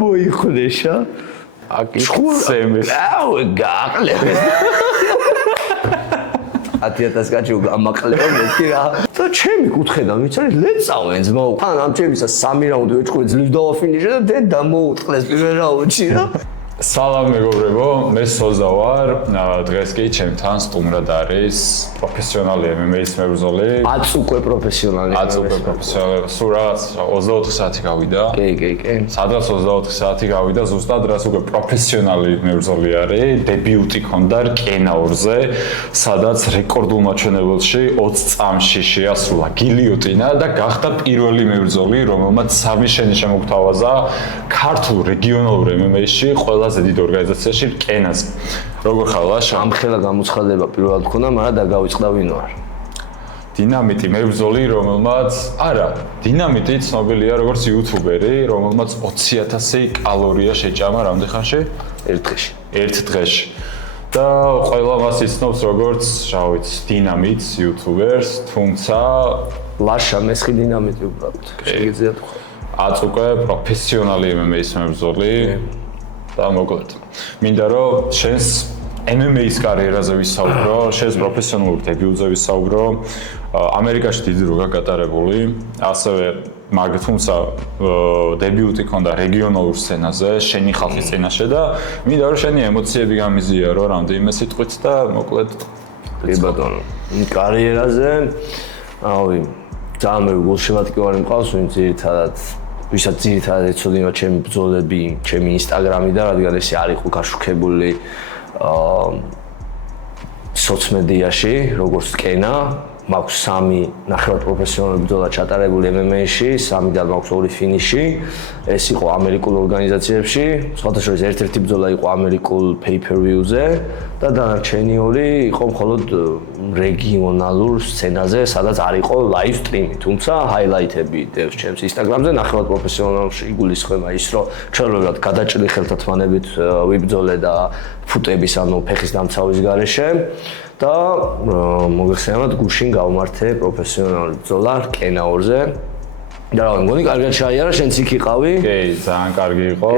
გამოიხნეშა. აკიცემეს. აუ, გააყლებს. 10,000 კაცი გამაყლებს კი რა. და ჩემი კუთხედან ვიცი ლეწავენ ძმაო. თან ამ ჩემისა 3 რაუნდი ვეჭქვი ძლივ დავაფინიშე და დედ დამოუტყლეს პირველ რაუნდში რა. სალამ მეგობრებო, მე სოზა ვარ. დღეს კი ჩემთან სტუმრად არის პროფესიონალი MMA-ის მებრძოლი. 10 უკვე პროფესიონალი. 10 უკვე პროფესიონალი. სულ რაღაც 24 საათი გავიდა. კი. სადღაც 24 საათი გავიდა, ზუსტად რაც უკვე პროფესიონალი მებრძოლი არის. დებიუტი ჰქონდა რკენაურზე, სადაც რეკორდულ მაჩვენებელში 20 წამში შეასრულა გილიოტინა და გახდა პირველი მებრძოლი, რომელმაც საბმიშენი შემოგთავაზა ქართულ რეგიონალურ MMA-ში ყველა ზედით ორგანიზაციაში რკენაზე. როგორ ხარ ლაშა? ამ ხელა გამოცხადება პირველად მქონდა, მაგრამ დაგავიწყდა ვინ ვარ. დინამიტი მებრძოლი, რომელმაც დინამიტი ცნობილია როგორც იუთუბერი, რომელმაც 20,000 კალორია შეჭამა რამდენხანში? ერთ დღეში. და ყველა მას იცნობს როგორც, რა ვიცი, დინამიტს, იუთუბერს, თუმცა ლაშა მესხი დინამიტი უბრალოდ. შეგიძლიათ თქვა. 10 უკვე პროფესიონალი MMA-ის მებრძოლი. და მოკლედ. მინდა რომ შენს MMA-ის კარიერაზე ვისაუბრო, შენს პროფესიონალურ დებიუტზე ვისაუბრო. ამერიკაში დიდი დრო გაკატარებული, ასევე თუმცა დებიუტი ჰქონდა რეგიონალურ სცენაზე, შენი ხალხის წინაშე და მინდა რომ შენი ემოციები გამიზიარო რამდენიმე სიტყვით და მოკლედ. კი ბატონო. კარიერაზე, ძალიან მე გულშემატკივარი მყავს, ვინც ვისაც ძირითადად ეცოდინა ჩემი ბრძოლები, ჩემი ინსტაგრამი და რადგან ეს არ იყო გაშუქებული სოციმედიაში, როგორც სკენა, მაქვს 3 ნახევარ პროფესიონალური ბრძოლა ჩატარებული MMA-ში, 3-დან მაქვს 2 ფინიში. ეს იყო ამერიკულ ორგანიზაციებში, სხვათა შორის ერთ-ერთი ბრძოლა იყო ამერიკულ pay-per-view-ზე და დანარჩენი 2 იყო მხოლოდ რეგიონალურ სცენაზე, სადაც არ იყო live stream-ი, თუმცა highlight-ები დევს ჩემს Instagram-ზე, ნახევარ პროფესიონალში იგულისხმება ის, რომ ჩვეულებრივად გადაჭრილი ხელთათმანებით ვიბრძოლე და ფუტების, ანუ ფეხის დამცავის გარეშე. და მოგეხსენებათ გუშინ გავმართე პროფესიონალური ბრძოლა რკენაურზე. და რა მგონი კარგად შეაიარა, შენც იქ იყავი? კი, ძალიან კარგი იყო.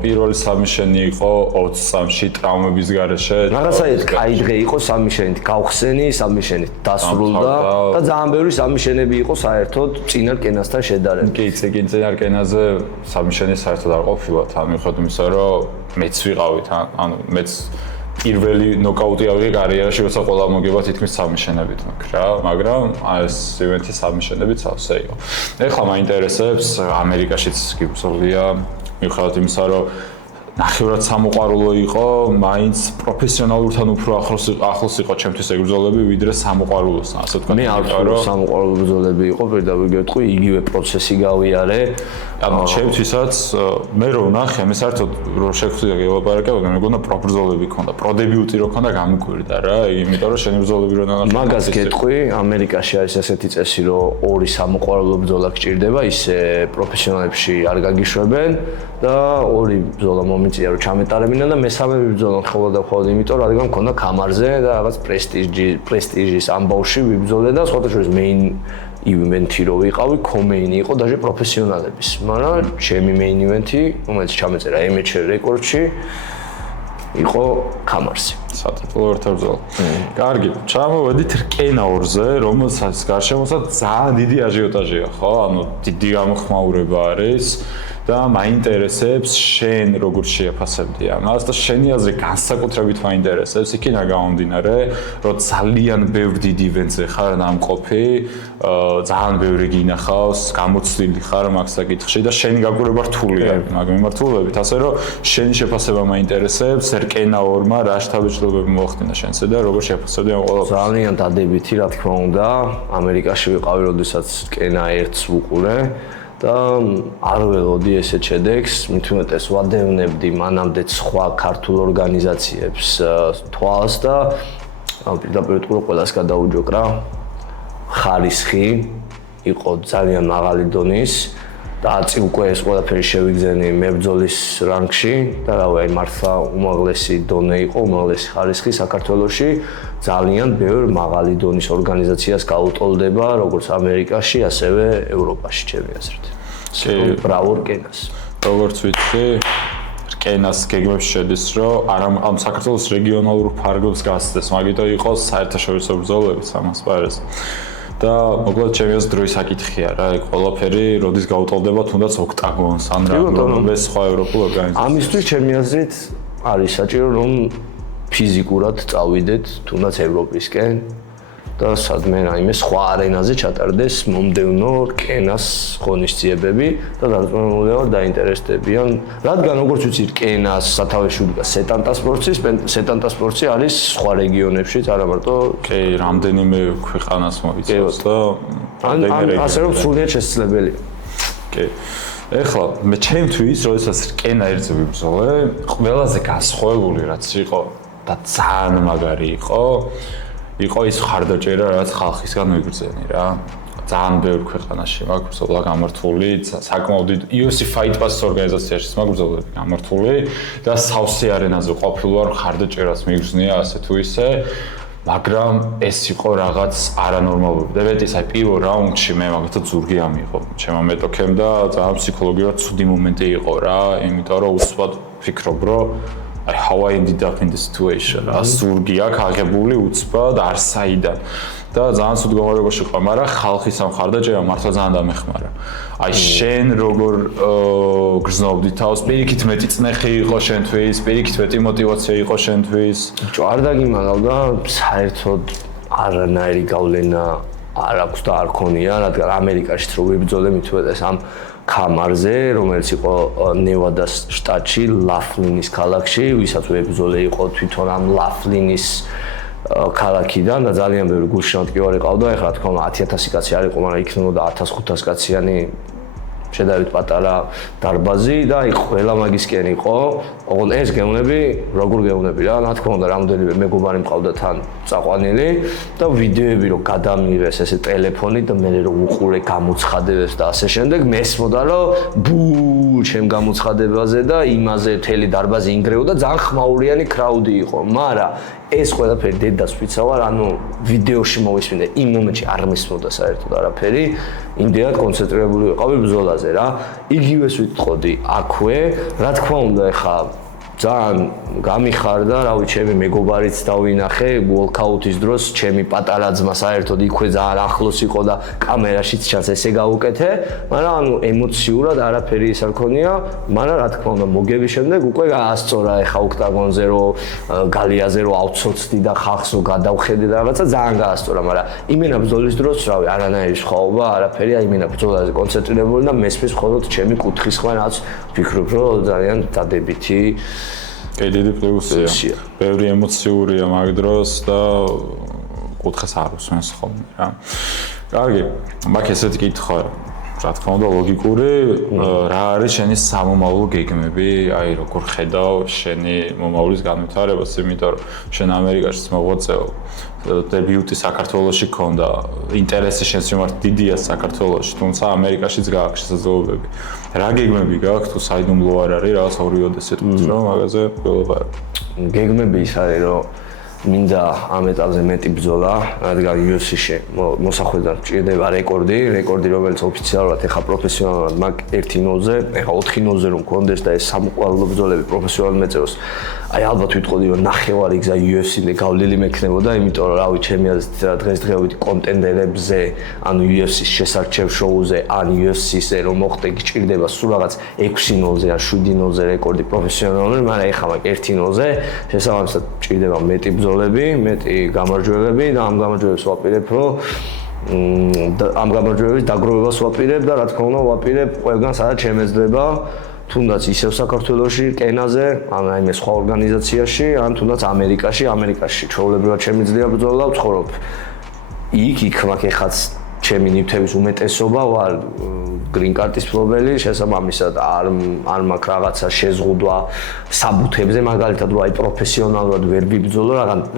პირველი საბმიშენი იყო 20 წამში ტრავმების გარეშე. რაღაცა კაი დღე იყო საბმიშენით, გავხსენი საბმიშენით დასრულდა და ძალიან ბევრი საბმიშენები იყო საერთოდ წინა რკენასთან შედარებით. კი, წინა რკენაზე საბმიშენი საერთოდ არ ყოფილა, მიუხედავად იმისა, რომ მეც ვიყავით, ანუ მეც პირველი ნოკაუტი ავიღე კარიერაში, როცა ყველა მოგება თითქმის საბმიშენებით მაქვს რა, მაგრამ ეს ივენთი საბმიშენებით სავსე იყო. ეხლა მაინტერესებს ამერიკაშიც გიბრძოლია, მიუხედავად იმისა, რომ ნახევრად სამოყვარულო იყო, მაინც პროფესიონალურთან უფრო ახლოს იყო ჩემთვის ეგ ბრძოლები, ვიდრე სამოყვარულოსთან, ასე ვთქვათ. მე არ ვთქვი სამოყვარულო ბრძოლები იყო, პირდაპირ გეტყვი, იგივე პროცესი გავიარე. ანუ ჩემთვისაც მე რო ვნახე, მე საერთოდ რო შევხვდი და გელაპარაკე, მეგონა პრობრძოლები ქონდა, პროდებიუტი რო ქონდა გამიკვირდა რა, იმიტომ რომ შენი ბრძოლები რო ნახე. მაგას გეტყვი, ამერიკაში არის ესეთი წესი, რომ 2 სამოყვარულო ბრძოლა გჭირდება, ისე პროფესიონალებში არ გაგიშვებენ და 2 ბრძოლა მომიწია რომ ჩამეტარებინა და მესამე ბრძოლა მხოლოდ და მხოლოდ იმიტომ, რადგან მქონდა კამარზე და რაღაც პრესტიჟის ამბავში ვიბრძოლე და სხვათა შორის main event-ი რო ვიყავი, co-main-ი იყო დაჟე პროფესიონალების, მაგრამ ჩემი main event-ი, რომელიც ჩამეწერა amateur რეკორდში, იყო კამარზე. სატიტულო ერთბრძოლა. კარგი, ჩამოვედით რკენაურზე, რომელსაც გარშემოსაც ძალიან დიდი აჟიოტაჟია, ხო? ანუ დიდი გამოხმაურება არის. და მაინტერესებს შენ როგორ შეაფასებდი ამას და შენი აზრი განსაკუთრებით მაინტერესებს იქინა გამომდინარე, რომ ძალიან ბევრ დიდ ივენტზე ხარ ნამყოფი, ძალიან ბევრი გინახავს, გამოცდილი ხარ მაგ საკითხში და შენი გაკვირვება რთულია მაგ მიმართულებით, ასე რომ შენი შეფასება მაინტერესებს, რკენაურმა რა შთაბეჭდილებები მოახდინა შენზე და როგორ შეაფასებდი ამ ყველაფერს? ძალიან დადებითი, რა თქმა უნდა, ამერიკაში ვიყავი, როდესაც რკენა 1-ს ვუყურე. და არ ველოდი ესეთ შედეგს, მით უმეტეს ვადევნებდი მანამდე სხვა ქართულ ორგანიზაციებს თვალს და პირდაპირ ვიტყვი, ყველას გადაუჯოკრა. ხარისხი იყო ძალიან მაღალი დონის და აწი უკვე ეს ყველაფერი შევიგზენი მებრძოლის რანგში და რავი, მართლა უმაღლესი დონე იყო, უმაღლესი ხარისხი საქართველოში. ძალიან ბევრ მაღალი დონის ორგანიზაციას გაუტოლდება, როგორც ამერიკაში, ასევე ევროპაში, ჩემი აზრით. ბრავო რკენას. როგორც ვიცი, კენას გეგმებში შედის, რომ ამ საქართველოს რეგიონალურ ფარგლებს გასცდეს, მაგიტომ იყოს საერთაშორისო ბრძოლებიც ამას პარეს. და მოკლედ ჩემი აზრით დროის საკითხია რა, ეგ ყველაფერი როდის გაუტოლდება თუნდაც ოქტაგონს ან რა სხვა ევროპულ ორგანიზაციას. ამისთვის ჩემი აზრით არის საჭირო რომ ფიზიკურად წავიდეთ თუნდაც ევროპისკენ და სადმე რაიმე სხვა არენაზე ჩატარდეს მომდევნო კენას ღონისძიებები და დარწმუნებული ვარ დაინტერესდებიან, რადგან როგორც ვიცი კენას სათავეში უდგა სეტანტა სპორტი არის სხვა რეგიონებშიც, არა მარტო კი, რამდენიმე ქვეყანას მოიცავს და ასე რომ სრულიად შესაძლებელია. კი. ეხლა მე ჩემთვის, როდესაც კენა ერთზე ვიბრძოლე, ყველაზე განსხვავებული რაც იყო და ძალიან მაგარი იყო ის ხარდაჭერა, რაც ხალხისგან ვიგრძენი რა. ძალიან ბევრ ქვეყანაში მაქვს ბრძოლა გამართული, საკმაოდ UFC Fight Pass ორგანიზაციაში მაქვს ბრძოლები გამართული და სავსე არენაზე ყოფილი ვარ, ხარდაჭერას მიგრძნია ასე თუ ისე, მაგრამ ეს იყო რაღაც არანორმალური. და მეტიც აი პირველ რაუნდში მე მაგათაც ზურგი ამიღო ჩემო მეტოქემ და ძალიან ფსიქოლოგიურად ცუდი მომენტი იყო რა, იმიტომ რომ უცბად ვფიქრობ, რომ how I ended up in the situation. ზურგი აქვს აღებული უცბად არსაიდან. და ძალიან ცუდ გამარებაში ყვა, მაგრამ ხალხის ამ ხარდაჭერა მართლა ძალიან დამეხმარა. აი შენ როგორ გრძნობდი თავს, პირიქით მეტი წნეხი იყო შენთვის, პირიქით მეტი мотиваცია იყო შენთვის. არ დაგიმაგავდა, საერთოდ არანაირი გავლენა არ აქვს და არ ქონია, რადგან ამერიკაში რო ვიბრძოლე მithuetes ამ კამარზე, რომელიც იყო ნევადას შტატში, ლაფლინის ქალაქში, ვისაც ვებრძოლე იყო თვითონ ამ ლაფლინის ქალაქიდან და ძალიან ბევრი გულშემატკივარი ყავდა, ეხლა თქო 10000 კაცი არ იყო, მაგრამ იქნებოდა 1500 კაციანი შედარებით პატარა დარბაზი და აი ყველა მაგისკენ იყო. ოღონდ ეს გეუნები, როგორ გეუნები რა, რა თქმა უნდა, რამდენიმე მეგობარი მყავდა თან წაყვანილი და ვიდეოები რო გადამიღეს ესე ტელეფონით და მე რო უყურე გამოცხადებებს და ასე შემდეგ, მესმოდა რომ ბუ ჩემ გამოცხადებაზე და იმაზე მთელი დარბაზი ინგრეოდა, ძალიან ხმაურიანი კრაუდი იყო, მაგრამ ეს ყველაფერი დედას ვიცავარ, ანუ ვიდეოში მოვისმინე, იმ მომენტში არ მესმოდა საერთოდ არაფერი, იმდენად კონცენტრირებული ვიყავი ბრძოლაზე რა. იგივეს ვიტყოდი აქვე, რა თქმა უნდა, ეხა ძალიან გამიხარდა, რავი, ჩემი მეგობარიც დავინახე, ვოლკაუთის დროს ჩემი პატარა ძმა საერთოდ იქვე ძალიან ახლოს იყო და კამერაშიც ჩანს ესე გავუკეთე, მაგრამ ანუ ემოციურად არაფერი ის არ ქონია, მაგრამ რა თქმა უნდა, მოგების შემდეგ უკვე გაასწორა ეხა ოქტაგონზე რო გალიაზე რო ავცოცდი და ხალხს რო გადავხედე და რაღაცა ძალიან გაასწორა, მაგრამ იმენა ბრძოლის დროს, რავი, არანაირი სხვაობა, არაფერი, აი იმენა ბრძოლაზე კონცენტრირებული და მესმის მხოლოდ ჩემი კუთხის ხმა, რაც ვფიქრობ, რომ ძალიან დადებითი დიდი პლუსია. ბევრი ემოციურია მაგ დროს და კუთხეს არ უსვენს ხოლმე რა. კარგი, მაგ ესეთი კითხვა. რა თქმა უნდა ლოგიკური, რა არის შენი სამომავლო გეგმები, აი როგორ ხედავ შენი მომავლის განვითარებას, იმიტომ რომ შენ ამერიკაშიც მოღვაწეო, დებიუტი საქართველოში ქონდა, ინტერესი შენს მიმართ დიდია საქართველოში, თუმცა ამერიკაშიც გააქვს შესაძლებლობები. რა გეგმები გააქვს თუ საიდუმლო არ არის, რაღაც ორიოდეს ეთქვით რომ მაგაზე ყველაფერი. გეგმები ის არის რომ მინდა ამ ეტაპზე მეტი ბრძოლა, რადგან UFC-ში მოსახვედრად ჭირდება რეკორდი, რომელიც ოფიციალურად ეხა პროფესიონალურად მაქვს 1-0-ზე, ეხა 4-0-ზე რომ მქონდეს და ეს სამოყვარულო ბრძოლები პროფესიონალურად მეწევს. აი ალბათ ვიტყოდი რომ ნახევარი გზა UFC-ზე გავლილი მექნებოდა, იმიტომ რომ რავი, ჩემი აზრით დღესდღეობით კონტენდერებზე, ანუ UFC-ს შესარჩევ შოუზე, ან UFC-ზე რომ მოხდე გჭირდება სულ რაღაც 6-0-ზე ან 7-0-ზე რეკორდი პროფესიონალური, მაგრამ ეხა მაქვს 1-0-ზე, შესაბამისად ჭირდება მეტი მეტი გამარჯვებები და ამ გამარჯვებებს ვაპირებ, რომ ამ გამარჯვებების დაგროვებას ვაპირებ და რა თქმა უნდა ვაპირებ ყველგან სადაც შემეძლება, თუნდაც ისევ საქართველოში, კენაზე, ან რაიმე სხვა ორგანიზაციაში, ან თუნდაც ამერიკაში ჩვეულებრივად შემიძლია ბრძოლა ვცხოვრობ. იქ მაქვს ეხაც ჩემი ნივთების უმეტესობა ვარ გრინ კარტის მფლობელი, შესაბამისად არ მაქვს რაღაცა შეზღუდვა საბუთებზე, მაგალითად რომ აი პროფესიონალურად ვერ ვიბრძოლო,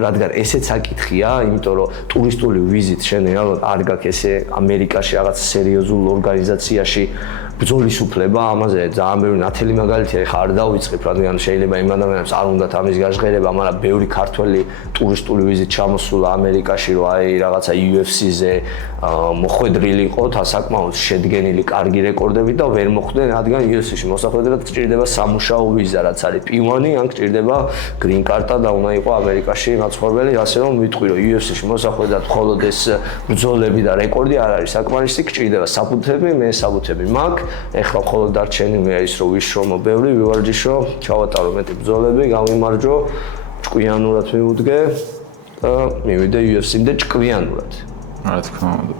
რადგან ესეც საკითხია, იმიტომ რომ ტურისტული ვიზით შენ რეალურად არ გაქვს ესე ამერიკაში რაღაც სერიოზულ ორგანიზაციაში ბრძოლის უფლება, ამაზე ძალიან ბევრი ნათელი მაგალითია, ეხლა არ დავიწყებ, რადგან შეიძლება იმ ადამიანებს არ უნდათ ამის გაჟღერება, მაგრამ ბევრი ქართველი ტურისტული ვიზით ჩამოსულა ამერიკაში, რომ აი რაღაცა UFC-ზე მოხვედრილი იყოთ, საკმაოდ შედგენილი კარგი რეკორდები და ვერ მოხვდნენ, რადგან UFC-ში მოსახვედრად გჭირდება სამუშაო ვიზა, რაც არის P1, ან გჭირდება green card და უნდა იყო ამერიკაში მაცხოვრებელი, ასე რომ ვიტყვი, რომ UFC-ში მოსახვედრად მხოლოდ ეს ბრძოლები და რეკორდი არ არის საკმარისი, გჭირდება საბუთები, მე საბუთები მაქვს. ეხლა მხოლოდ დარჩენილია ის, რომ ვიშრომო ბევრი, ვივარჯიშო, ჩავატარო მეტი ბრძოლები, გავიმარჯვო, ჭკვიანურად მივუდგე და მივიდე UFC-მდე ჭკვიანურად. რა თქმა უნდა.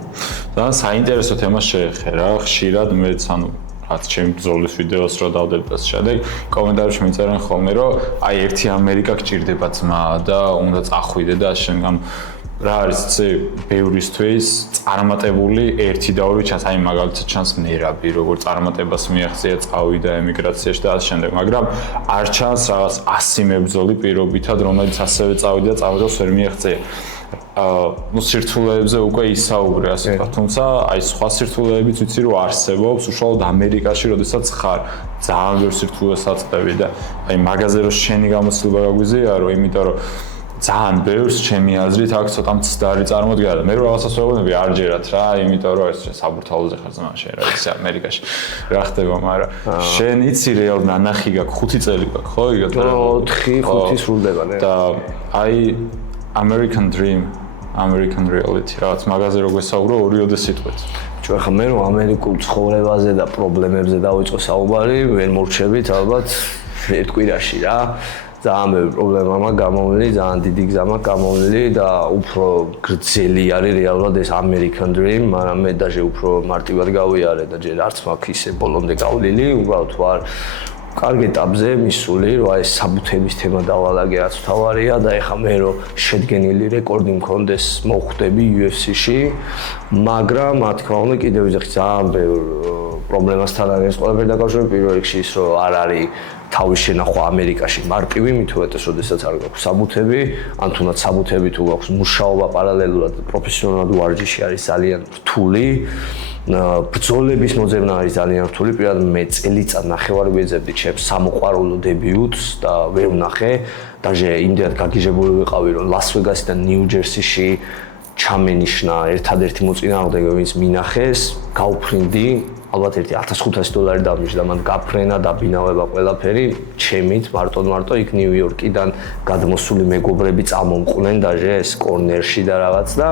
და საინტერესო თემას შეეხერა, ხშირად მეც ანუ რაც ჩემი ბრძოლის ვიდეოს რო დავდებ და შემდეგ კომენტარებში მიწერენ ხოლმე, რომ აი ერთი ამერიკა გჭირდება ძმა და უნდა წახვიდე და შენ რა არის ცე ბევრისთვის წარმატებული ერთი და ორი ჩანს, აი მაგალითად ჩანს მერაბი, როგორ წარმატებას მიაღწია, წავიდა ემიგრაციაში და ასე შემდეგ, მაგრამ არ ჩანს რაღაც 100 მებრძოლი პირობითად, რომელიც ასევე წავიდა და წარმატებას ვერ მიაღწია. ნუ სირთულეებზე უკვე ისაუბრე, ასე ვთქვათ, თუმცა აი სხვა სირთულეებიც ვიცი რომ არსებობს, უშუალოდ ამერიკაში, როდესაც ხარ, ძალიან ბევრ სირთულეს აწყდები და აი მაგაზე რომ შენი გამოცდილება გაგვიზია, რომ იმიტომ რომ ძალიან ბევრს ჩემი აზრით აქ ცოტა მცდარი წარმოდგენა და მე რომ რაღაცას ვეუბნები არ ჯერათ რა, იმიტომ რომ ეს საბურთალოზე ხარ ზმა შენ რა ისე ამერიკაში რა ხდება, მაგრამ შენ იცი რეალ ნანახი გაქვს 5 წელი გაქვს, ხო იგივე 4-5 სრულდება ნე. და აი American Dream, American Reality, რაც მაგაზე რო გვესაუბრო ორიოდე სიტყვით. ჩვენ ხა მე რომ ამერიკულ ცხოვრებაზე და პრობლემებზე დავიწყო საუბარი, ვერ მორჩებით ალბათ ერთ კვირაში რა. ძალიან ბევრი პრობლემა მაქვს გამოვლილი, ძალიან დიდი გზა მაქვს გამოვლილი და უფრო გრძელი არის რეალურად ეს American Dream, მაგრამ მე даже უფრო მარტივად გავიარე და ჯერ არც მაქვს ისე ბოლომდე გავლილი, უბრალოდ ვარ კარგ ეტაპზე მისული, რომ აი საბუთების თემა დავალაგე, რაც თავარია და ეხა მე რომ შედგენილი რეკორდი მქონდეს მოხვდები UFC-ში, მაგრამ რა თქმა უნდა კიდევ ვიძახი ძალიან ბევრ პრობლემასთან არის ეს ყველაფერი დაკავშირებული, პირველ რიგში ის რომ არ არის თავის შენახვა ამერიკაში მარტივი, მით უმეტეს, როდესაც არ გაქვს საბუთები, ან თუნდაც საბუთები თუ გაქვს მუშაობა პარალელურად პროფესიონალურად ვარჯიში არის ძალიან რთული. ბრძოლების მოძებნა არის ძალიან რთული, პირადად მე წელიწად ნახევარი ვეძებდი ჩემს სამოყვარულო დებიუტს და ვერ ვნახე, даже იმდენად გაგიჟებული ვიყავი, რომ ლას-ვეგასიდან ნიუ-ჯერსიში ჩამენიშნა ერთადერთი მოწინააღმდეგე, ვინც მინახეს, გავფრინდი, ალბათ ერთი $1500 დამიჯდა, მან გაფრენა, დაბინავება ყველაფერი, ჩემით მარტო იქ ნიუ-იორკიდან გადმოსული მეგობრები წამომყვნენ даже ეს კორნერში და რაღაც და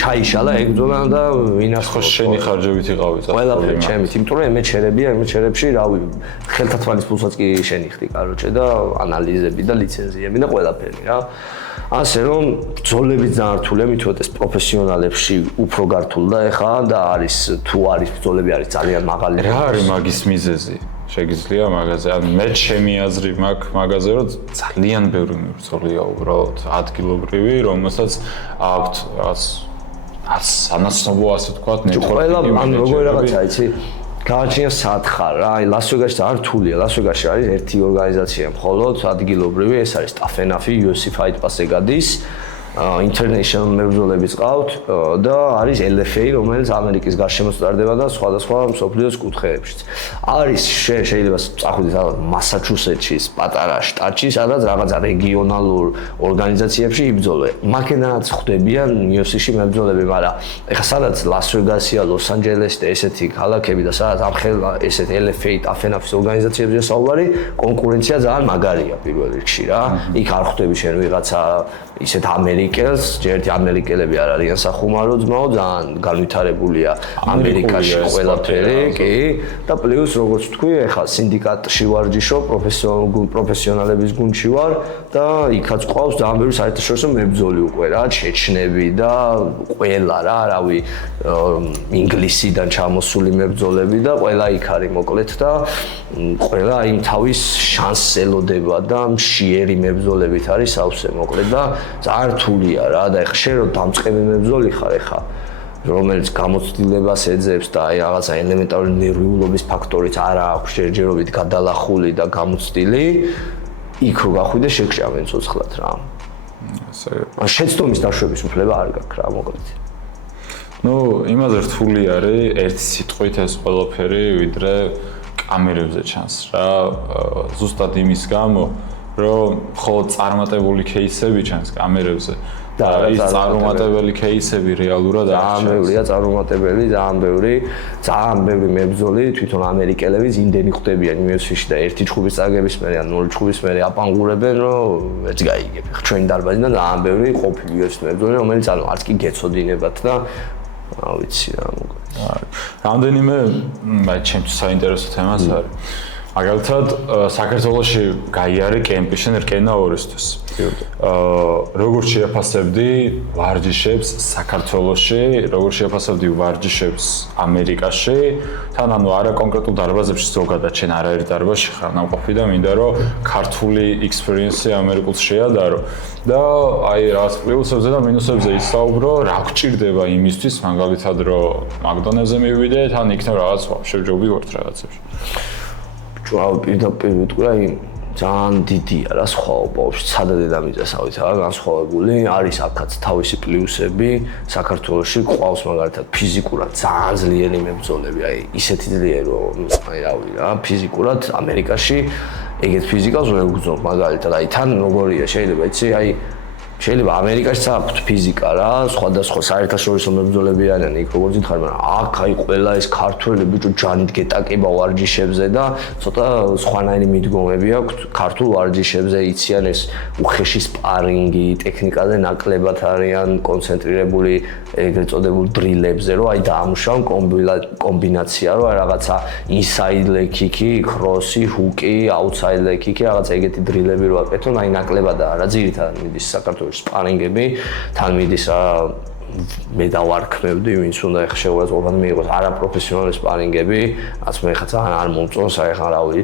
ჩაიშალა ეგ ბრძოლა და ვინახო შენი ხარჯებით იყავი წა. ყველაფერი ჩემით, იმიტომ რომ ემეჩერებია, ემეჩერებში რავი, ხელთათვალის ფულსაც კი შენიხდი, კაროჩე და ანალიზები და ლიცენზიები და ყველაფერი რა. ასე რომ ბრძოლები ძალიან რთულია, მით უმეტეს პროფესიონალებში უფრო გართულ და ეხა და არის თუ არის ბრძოლები არის ძალიან მაღალი. რა არის მაგის მიზეზი? შეგიძლია მაგაზე, ან მე ჩემი აზრი მაქვს მაგაზე, რომ ძალიან ბევრი მებრძოლია უბრალოდ ადგილობრივი, რომელსაც აქვთ სანაცნობო ასე ვთქვათ, ყველა ან როგორ რაღაცა იცი? გააჩნია სათხარ რა, აი ლას-ვეგასში ძალიან რთულია. ლას-ვეგასში არის ერთი ორგანიზაცია მხოლოდ ადგილობრივი, ეს არის TAFENAFI, UFC Fight Pass-ზე გადის. International მებრძოლები ყავთ და არის LFA, რომელიც ამერიკის გარშემო სტარდება და სხვადასხვა მსოფლიოს კუთხეებშიც. არის შეიძლება წახვიდეთ რაღაც მასაჩუსეტსის პატარა შტატში, სადაც რაღაცა რეგიონალურ ორგანიზაციებში იბრძოლე. მაგენაც ხვდებიან UFC-ში მებრძოლები, მაგრამ ეხლა სადაც ლას-ვეგასია, ლოს-ანჯელესი და ესეთი ქალაქები და სადაც ამ ესეთ LFA, TAFENAFI ორგანიზაციებზე საუბარი, კონკურენცია ძალიან მაგარია პირველ რიგში რა. იქ არ ხვდები შენ ვიღაცა ისეთ ამერიკელს, ჯერტი ამერიკელები არ არიან სახუმარო ძმაო, ძალიან განვითარებულია ამერიკაში ყველაფერი, კი, და პლუს როგორც ვთქვი, ეხლა სინდიკატში ვარჯიშო, პროფესიონალების გუნდში ვარ და იქაც ყავს ძალიან ბევრი საერთაშორისო მებრძოლი უკვე რა, ჩეჩნები და ყველა რა, რავი, ინგლისიდან ჩამოსული მებრძოლები და ყველა იქ არის მოკლედ და ყველა იმ თავის შანსს ელოდება და მშიერი მებრძოლებით არის სავსე მოკლედ და ძალიან რთულია რა და ეხლა შენ რომ დამწყები მებრძოლი ხარ ეხლა რომელიც გამოცდილებას ეძებს და აი რაღაცა ელემენტარული ნერვიულობის ფაქტორით არა აქვს ჯერჯერობით გადალახული და გამოცდილი იქ რო გახვიდე შეგჭამენ ცოცხლად რა. ასე. ან შეცდომის დაშვების უფლება არ გაქვს რა მოკლედ. ნუ იმაზე რთული არის ერთი სიტყვით ეს ყველაფერი, ვიდრე კამერებზე ჩანს რა. ზუსტად იმის გამო, რომ მხოლოდ წარმატებული кейსები ჩანს კამერებზე. და ის წარუმატებელი кейსები რეალურად ძალიან ბევრია წარუმატებელი, ძალიან ბევრი მებრძოლი თვითონ ამერიკელები იმდენი ხვდებიან UFC-ში და ერთი ჩხუბის წაგების მერე ან ორი ჩხუბის მერე აპანგურებენ, რომ ეს გაიგებ. ჩვენი დარბაზიდან ძალიან ბევრი ყოფილი UFC მებრძოლი, რომელიც არც კი გეცოდინებათ და რა ვიცი რა მოკლედ. რამდენიმე ჩემთვის საინტერესო თემას არის. მაგალითად, საქართველოში გაიარე კემპი შენ რკენა ორისთვის. როგორ შეაფასებდი ვარჯიშებს საქართველოში, როგორ შეაფასებდი ვარჯიშებს ამერიკაში, თან ანუ არა კონკრეტულ დარბაზებში ზოგადად შენ არაერთ დარბაზში ხარ ნამყოფი და მინდა რომ ქართული ექსპერიენსი ამერიკულს შეადარო და აი რაღაც პლუსებზე და მინუსებზე ისაუბრო, რა გჭირდება იმისთვის, მაგალითად რომ მაკდონელდზე მივიდე, თან იქნებ რაღაც ვაფშე ჯობი ვართ რაღაცებში. პირდაპირ ვიტყვი, აი ძალიან დიდია რა სხვაობა, ვაფშე სადა დედამიწასავით რა განსხვავებული, არის აქაც თავისი პლუსები, საქართველოში ყავს მაგალითად ფიზიკურად ძალიან ძლიერი მებრძოლები, აი ისეთი ძლიერი რომ აი რავი რა, ფიზიკურად ამერიკაში ეგეთ ფიზიკას ვერ გძნობ მაგალითად, აი თან როგორია, შეიძლება იცი, აი შეიძლება ამერიკაშიც აქვთ ფიზიკა რა, სხვადასხვა საერთაშორისო მებრძოლები არიან იქ როგორც ითხარ, მაგრამ აქ აი ყველა ეს ქართველი ბიჭო ჯანით გეტაკება ვარჯიშებზე და ცოტა სხვანაირი მიდგომები აქვთ ქართულ ვარჯიშებზე, იციან ეს უხეში სპარინგი, ტექნიკაზე ნაკლებად არიან კონცენტრირებული ეგრეთ წოდებულ დრილებზე, რომ აი დაამუშავონ კომბინაცია, რომ აი რაღაცა ინსაიდ ლეგ კიკი, ქროსი, ჰუკი, აუთსაიდ ლეგ კიკი, რაღაცა ეგეთი დრილები რო აკეთონ, აი ნაკლებადაა რა, ძირითადად მიდის საქართველოს სპარინგები, თან მიდის რა მე დავარქმევდი, ვინც უნდა ეხა შეუძლებლად მიიღოს არაპროფესიონალი სპარინგები, რაც მე ხა ძალიან არ მომწონს, აი ხა რავი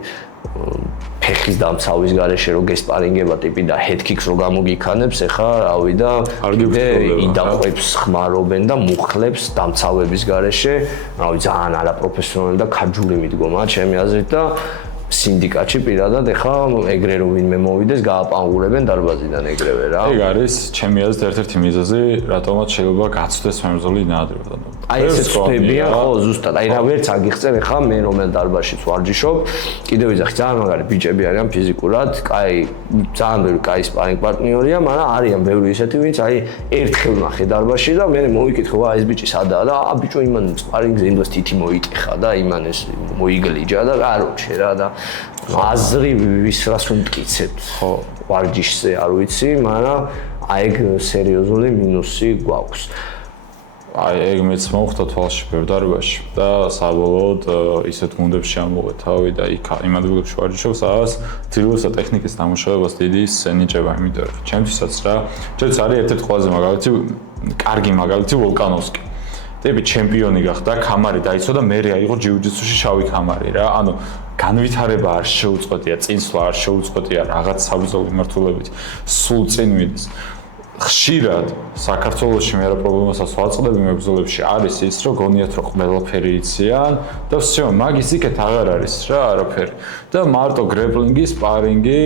ფეხის დამცავის გარეშე რო გესპარინგება ტიპი და head kicks რო გამოგიქანებს, ეხა რავი და იდაყვებს ხმარობენ და მუხლებს დამცავების გარეშე, რავი ძალიან არაპროფესიონალი და ქაჯული მიდგომაა ჩემი აზრით და სინდიკატში პირადად ეხა ეგრე რომ ვინმე მოვიდეს გააპანგურებენ დარბაზიდან ეგრევე რა. ეგ არის ჩემი აზრით ერთ-ერთი მიზეზი, რატომაც შეიძლება გაცვდეს მებრძოლი ნაადრევად. აი ესეც ხდებიან, ხო, ზუსტად. აი რა ვერც აგიხსენ ეხა მე რომელ დარბაზშიც ვარჯიშობ, კიდევ ვიძახი ძალიან მაგარი ბიჭები არიან ფიზიკურად, კაი, ძალიან ბევრი კაი სპარინგ პარტნიორია, მაგრამ არიან ბევრი ისეთი, ვინც აი ერთხელ ნახე დარბაზში და მე მოვიკითხე, ვა ეს ბიჭი სადაა და ბიჭო იმან სპარინგზე იმას თითი მოიტეხა და იმან ეს მოიგლიჯა და კაროჩე რა და აზრი ვის რას უმტკიცებთ, ხო, ვარჯიშზე არ ვიცი, მაგრამ აი ეგ სერიოზული მინუსი გვაქვს. აი ეგ მეც მოხდა თვალში ბევრ დარბაზში და საბოლოოდ ისეთ გუნდებში ამოვეთავი და იქ იმ ადგილებში ვარჯიშობ, სადაც ძირითადად ტექნიკის დამუშავებას დიდი სენიჭება, იმიტომ რომ ჩემთვისაც რა, ჩემს არის ერთ-ერთი ყველაზე კარგი მაგალითი ვოლკანოვსკი. ტიპი ჩემპიონი გახდა, ქამარი დაიცვა და მერე აიღო ჯიუ-ჯიტსუში შავი ქამარი რა. ანუ განვითარება არ შეუწყვეტია, წინსვლა არ შეუწყვეტია რაღაც საბრძოლო მიმართულებით. სულ წინ მიდის. ხშირად საქართველოში მე რა პრობლემასაც ვაწყდები მებრძოლებში არის ის, რომ გონიათ რომ ყველაფერი იციან და всё, მაგის იქეთ აღარ არის რა არაფერი. და მარტო გრეპლინგი, სპარინგი,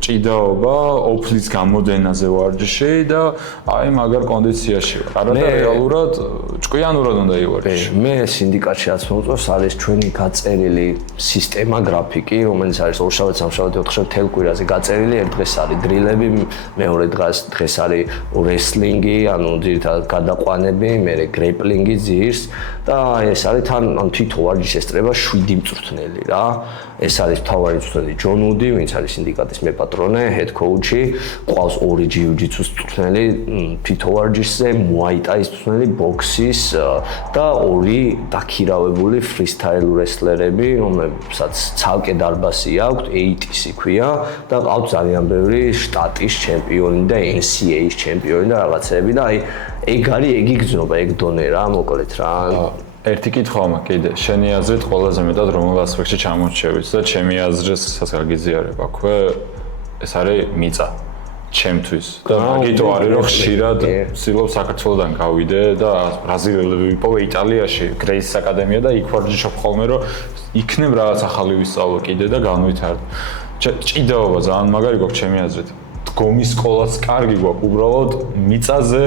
ჭიდაობა, ოფლის გამოდენაზე ვარჯიში და აი მაგარ კონდიციაში ვარ. არა და რეალურად ჭკვიანურად უნდა ივარჯიშო. მე სინდიკატში რაც მოწონს არის ჩვენი გაწერილი სისტემა, გრაფიკი, რომელიც არის ორშაბათს, სამშაბათს, ოთხშაბათს თელ კვირაზე გაწერილი, ერთ დღეს არის დრილები, მეორე დღეს არის რესლინგი, ანუ ძირითადად გადაყვანები, მერე გრეპლინგი ძირს და ეს არის თან თითო ვარჯიშს ესწრება 7 მწვრთნელი რა. ეს არის მთავარი მწვრთნელი ჯონ უდი, ვინც არის სინდიკატის მეპატრონე, head coach-ი, ყავს 2 ჯიუ-ჯიტსუს მწვრთნელი თითო ვარჯიშზე, მუაი-ტაის მწვრთნელი, ბოქსის და 2 დაქირავებული freestyle wrestlerები, რომლებსაც ცალკე დარბაზი აქვთ, ATC ქვია და ყავს ძალიან ბევრი შტატის ჩემპიონი და NCAA-ის ჩემპიონი და რაღაცები და აი ეგ არის ეგ იგრძნობა ეგ დონე რა მოკლედ რა. ერთი კითხვა მაქვს კიდე, შენი აზრით ყველაზე მეტად რომელ ასპექტში ჩამორჩევით და ჩემი აზრისაც გაგიზიარებ აქვე, ეს არის მიწა ჩემთვის. და მაგიტო არის რომ ხშირად ვცდილობ საქართველოდან გავიდე და ბრაზილიელები ვიპოვე იტალიაში, გრეისის აკადემია და იქ ვარჯიშობ ხოლმე რომ იქნებ რაღაც ახალი ვისწავლო კიდე და განვითარდე. ჭიდაობა ძალიან მაგარი გვაქვს ჩემი აზრით. დგომის სკოლაც კარგი გვაქვს, უბრალოდ მიწაზე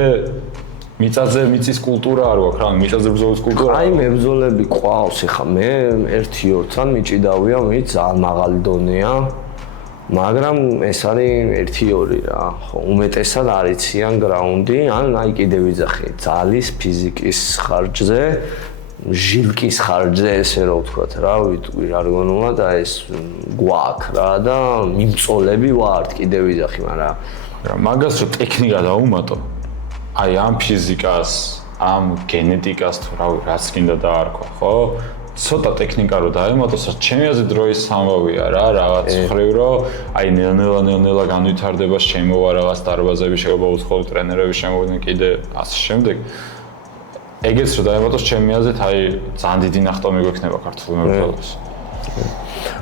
მიწაზე მიწის კულტურა არ გვაქვს რა, მიწაზე ბრძოლის კულტურა. აი მებრძოლები ყავს, ეხა მე 1-2-თან მიჭიდავია, მე ძალიან მაღალი დონეა. მაგრამ ეს არის 1-2 რა, ხო, უმეტესად არიციან გრაუნდი, ან აი კიდევ ვიძახი, ძალის, ფიზიკის ხარჯზე, ჟილკის ხარჯზე, ესე რომ ვთქვათ რა, ვიტყვი ჟარგონულად, აი ეს გვაქვს რა და მიმწოლები ვართ, კიდევ ვიძახი, მაგრამ მაგას რო ტექნიკა დაუმატო, აი ამ ფიზიკას, ამ გენეტიკას თუ რაც კიდე დაარქვა, ხო? ცოტა ტექნიკა რო დაემატოს, ჩემი აზრით დროის ამბავია რა, რაღაც ხრივ რომ აი ნელ-ნელა განვითარდება, შემოვა რაღაც დარბაზები, შეობა უცხოელი ტრენერები შემოვიდნენ კიდე ასე შემდეგ. ეგეც რო დაემატოს, ჩემი აზრით აი ძალიან დიდი ნახტომი გვექნება ქართულ მებრძოლებს.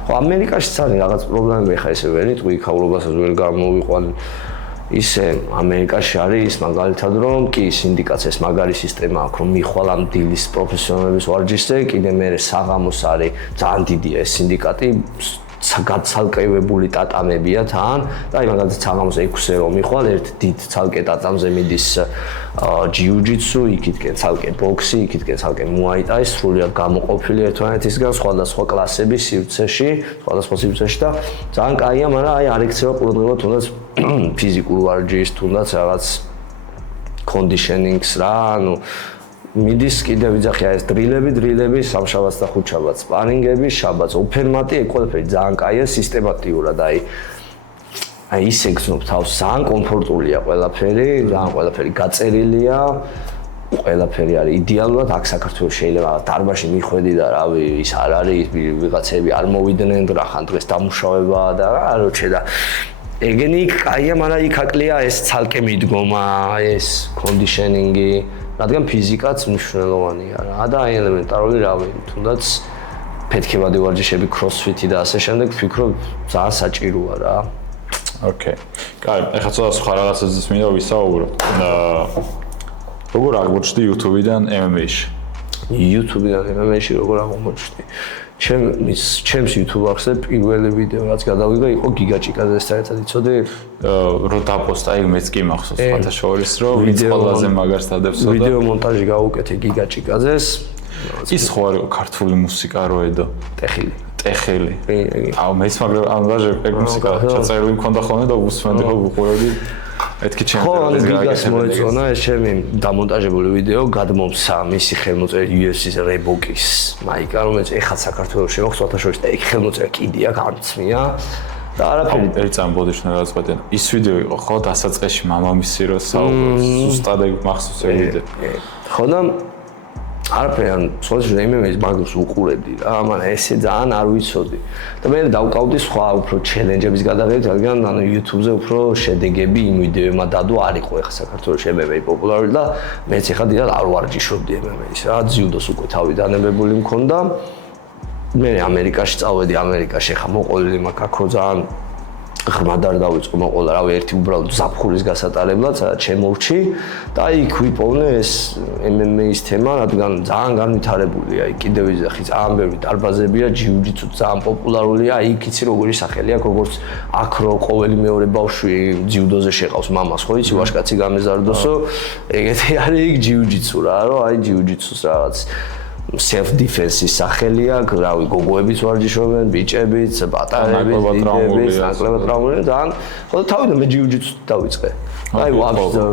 ხო, ამერიკაშიც არის რაღაც პრობლემები, ხა ესე ვერ იტყვი, იქაურობასაც ვერ გამოვიყვან. ისე ამერიკაში არის მაგალითად რომ კი სინდიკაციას მაგარი სისტემა აქვს რომ მიხვალ ამ დილის პროფესიონალების ვარჯიშზე, კიდე მე საღამოს არის ძალიან დიდია ეს სინდიკატი, გაცალკევებული ტატამებია თან და აი მაგალითად საღამოს 6-ზე რომ მიხვალ, ერთ დიდ ცალკე ტატამზე მიდის ჯიუ-ჯიტსუ, იქითკენ ცალკე ბოქსი, იქითკენ ცალკე მუაი-ტაი, სრულიად გამოყოფილი ერთმანეთისგან, სხვადასხვა კლასების სივრცეში, სხვადასხვა სივრცეში და ძალიან კაია, მაგრამ აი არ ექცევა ყურადღება თუნდაც ფიზიკურ ვარჯიშს, თუნდაც რაღაც კონდიშენინგს რა, ანუ მიდის კიდევ ვიძახი აი ეს დრილები, სამშაბათს და ხუთშაბათს, სპარინგები, შაბათს, ოფერმატი, ეგ ყველაფერი ძალიან კაია სისტემატიურად, აი ისე გზნობ თავს, ძალიან კომფორტულია ყველაფერი, ძალიან ყველაფერი გაწერილია, ყველაფერი არის იდეალურად, აქ საქართველოს შეიძლება დარბაზში მიხვედი და რავი, ის არ არის, ვიღაცები არ მოვიდნენ, რახან დღეს დამუშავებაა და აროჩე და ეგენი იქ კაია, მაგრამ იქ აკლია ეს ცალკე მიდგომა, ეს კონდიშენინგი, რადგან ფიზიკაც მნიშვნელოვანია რა და აი ელემენტარული რავი, თუნდაც ფეთქებადი ვარჯიშები, კროსფიტი და ასე შემდეგ, ვფიქრობ ძალიან საჭიროა რა. ოკეი. კაი, ეხლა ცოტა სხვა რაღაცაზეც მინდა ვისაუბრო. როგორ აღმოჩნდი YouTube-დან MMA-ში? YouTube-დან MMA-ში როგორ აღმოჩნდი? ჩემს YouTube არხზე პირველი ვიდეო რაც გადავიღე იყო გიგაჭიკაზე საერთოდ იცოდი რო დაპოსტა ეგ მეც კი მახსოვს სხვათა შორის რომ ვინც ყველაზე მაგარს დადებს და ვიდეო მონტაჟი გავუკეთე გიგაჭიკაზეს ის ხო არის ქართული მუსიკა რო ედო ტეხილი აუ მეც მაგრამ ამ ვაჟე ეგ მუსიკა ჩაწერილი მქონდა ხოლმე და უსმენდი ხო ვუყურებდი მეთქი ჩემს გიგას მოეწონა ეს ჩემი დამონტაჟებული ვიდეო გადმომცა მისი ხელმოწერილი UFC-ს რებოკის მაიკა რომელიც ეხლა საქართველოს შემოხსოვთა შორის და ეგ ხელმოწერა კიდია გამწმია და არაფერი ერთ წამბოდიშ რაღაცყვეტენ ის ვიდეო იყო ხო დასაწყისში მამამისი რო საუბრობს ზუსტად ეგ მახსოვს ეგ ვიდეო ხო და არაფერი ან სოციალურ MMA-ს მაგას უყურებდი რა, მაგრამ ესე ძალიან არ ვიცოდი. და მე დავკავდი სხვა უფრო ჩელენჯების გადაღებით, რადგან ანუ YouTube-ზე უფრო შედეგები იმ ვიდეოებმა დადო არ იყო ახლა საქართველოს MMA პოპულარული და მეც ახლა დიდად არ ვარჯიშობდი MMA-ს რა, ძიუდოს უკვე თავი დანებებული მქონდა. მე ამერიკაში წავედი, ამერიკაში ახლა მოყოლილი მაქვს აქ რო ძალიან ღრმად არ დავიწყო მოყოლა, რავი, ერთი უბრალოდ ზაფხულის გასატარებლად, სადაც შემოვრჩი და აი იქ ვიპოვნე ეს MMA-ის თემა, რადგან ძალიან განვითარებულია, აი კიდევ ვიზახი, ძალიან ბევრი დარბაზებია, ჯიუ-ჯიტსუ ძალიან პოპულარულია, აი იქ იცი როგორი სახელი აქვს, როგორც აქ რო ყოველი მეორე ბავშვი ჯიუდოზე შეყავს მამას, ხო იცი, ვაჟკაცი გამეზარდოსო, ეგეთი არის იქ ჯიუ-ჯიტსუ რა, რომ აი ჯიუ-ჯიტსუს რაღაც self defense-ის სახელი აქვს, რავი, გოგოებიც ვარჯიშობენ, ბიჭებიც, პატარებიც, დიდებიც, ნაკლებად ტრავმული, ძალიან. ხო და თავიდან მე ჯიუ-ჯიტსუს დავიწყე. აი ვაფშე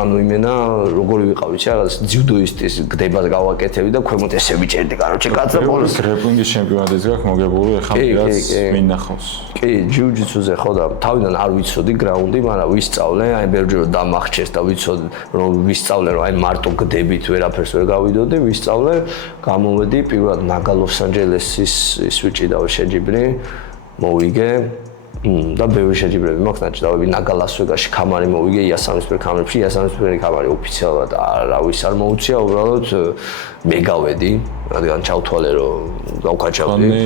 ანუ იმენა როგორი ვიყავი, რაღაც ძიუდოისტის გდებას გავაკეთები და ქვემოთ ესე ვიჭერდი, კაროჩე კაცო ბოლოს გრეპლინგის ჩემპიონატიც გაქვს მოგებული, ეხლა მიდაც მინახავს. კი, ჯიუ-ჯიტსუზე ხო და თავიდან არ ვიცოდი გრაუნდი, მაგრამ ვისწავლე, აი ბევრჯერ დამახჩეს და ვიცოდი რომ ვისწავლე რომ აი მარტო გდებით ვერაფერს ვერ გავიდოდი, ვისწავლე გამოვედი პირველად ნაგა ლოს-ანჯელესის ის ვიჭიდავ შეჯიბრი მოვიგე და ბევრი შეჯიბრები მაქვს ნაჭიდავები ნაგა ლას-ვეგასში კამარი მოვიგე იასამნისფერ კამერებში იასამნისფერი კამარი ოფიციალურად არავის არ მოუწია უბრალოდ მე გავედი რადგან ჩავთვალე რომ გავკაჭავდი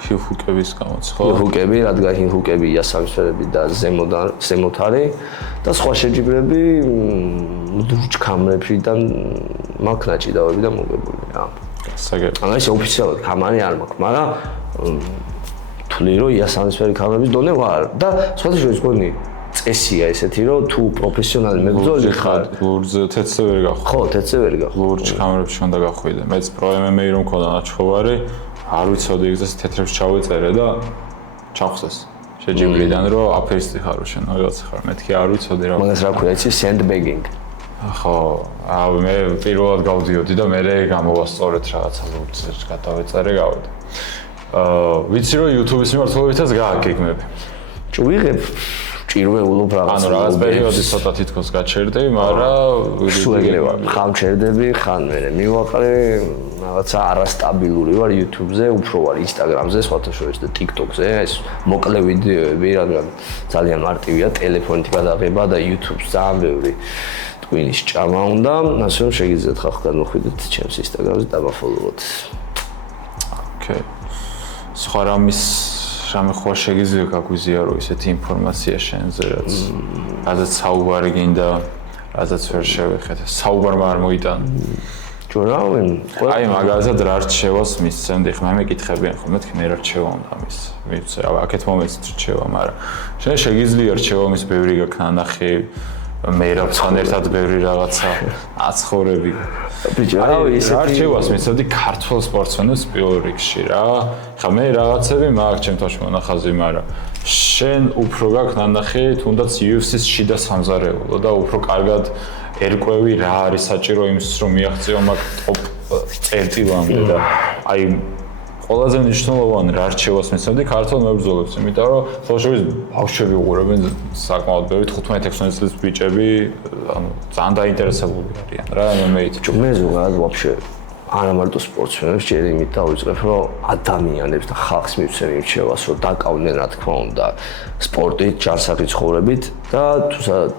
ჰიუჰუკების გამოც ხო ჰიუჰუკები რადგან ჰიუჰუკები იასამნისფერები და ზემოთ არის და სხვა შეჯიბრები დრუჩ კამერებიდან მაქვს ნაჭიდავები და მოგებული რა საგებ ანუ ეს ოფიციალურად კამარი არ მაქვს მაგრამ თვლი რომ იასამნისფერი კამერების დონე ვარ და სხვათა შორის გონი წესია ესეთი, რომ თუ პროფესიონალი მებრძოლი ხარ, ლურჯზე თეთრზე ვერ გახვიდე. ხო, თეთრზე ვერ გახვიდე. ლურჯ კამერებში უნდა გახვიდე. მეც პრო MMA რომ მქონდა ნაჩვარი, არ ვიცოდი ეგრეს თეთრებს ჩავეწერე და ჩახსეს. შეჯიბრიდან რომ აფერისტი ხარო შენ, რაღაცა ხარ. მეთქი არ ვიცოდი რა. მაგას რა ქვია, იცი sandbagging. ხო, მე პირველად გავდიოდი და მე გამოვასწორეთ რაღაცა ლურჯზე გადავეწერე, გავედი. ვიცი რომ YouTube-ის მიმართულებითაც გააგეგმები. ვიღებ ჭირვეულობ რაღაც. ანუ რაღაც პერიოდი ცოტა თითქოს გაჩერდები, მაგრამ სულ ეგრევა. ხან ჩერდები, ხან მე მივაყრე, რაღაცა არასტაბილური ვარ YouTube-ზე, უფრო ვარ Instagram-ზე, სხვათა შორის და TikTok-ზე. ეს მოკლე ვიდეოები, რადგან ძალიან მარტივია, ტელეფონით გადაღება და YouTube-ს ძალიან ბევრი ტვინის ჭამა უნდა. ასე რომ შეგიძლიათ ხალხთან მოხვიდეთ ჩემს Instagram-ზე და მაფოლოვოთ. ოკეი. სხვა რამის რამე ხო შეგიძლია გაგვიზიარო ისეთი ინფორმაცია შენზე, რაც საუბარი გინდა, რაც ვერ შევეხეთ. საუბარმა არ მოიტანა. ჯურავენ. აი მაგალითად რა რჩევას მისცემდი, ხმა მეკითხებიან ხოლმე, მეთქი მე რა რჩევა უნდა მის. მივცე, აქეთ მომეც რჩევა, მაგრამ შენ შეგიძლია რჩევა მის ბევრი გაქნანახი, მე რაცან ერთად ბევრი რაღაცა აცხოვრები. ბიჭო, რავი, რა რჩევას მისცემდი ქართულ სპორტსმენებს პირველ რიგში რა. ხა მე რაღაცები მაქვს ჩემთვაში მონახაზი, მაგრამ შენ უფრო გაქნანახი, თუნდაც UFC-ს შიდა სამზარეულო და უფრო კარგად ერკვევი რა არის საჭირო იმისთვის რომ მიაღწიო მაგ ტოპ წერტილამდე და აი ყველაზე მნიშვნელოვანი რა რჩევას მისცემდი ქართულ მებრძოლებს, იმიტომ რომ ხელშევის ბავშვები უყურებენ საკმაოდ ბევრი 15-16 წლის ბიჭები, ანუ ძალიან დაინტერესებული არიან რა MMA-ით. მე ზოგადად ვაფშე არა მარტო სპორტსმენებს ჯერ იმით დავიწყებ, რომ ადამიანებს და ხალხს მივცემ რჩევას, რომ დაკავდნენ რა თქმა უნდა სპორტით, ჯანსაღი ცხოვრებით და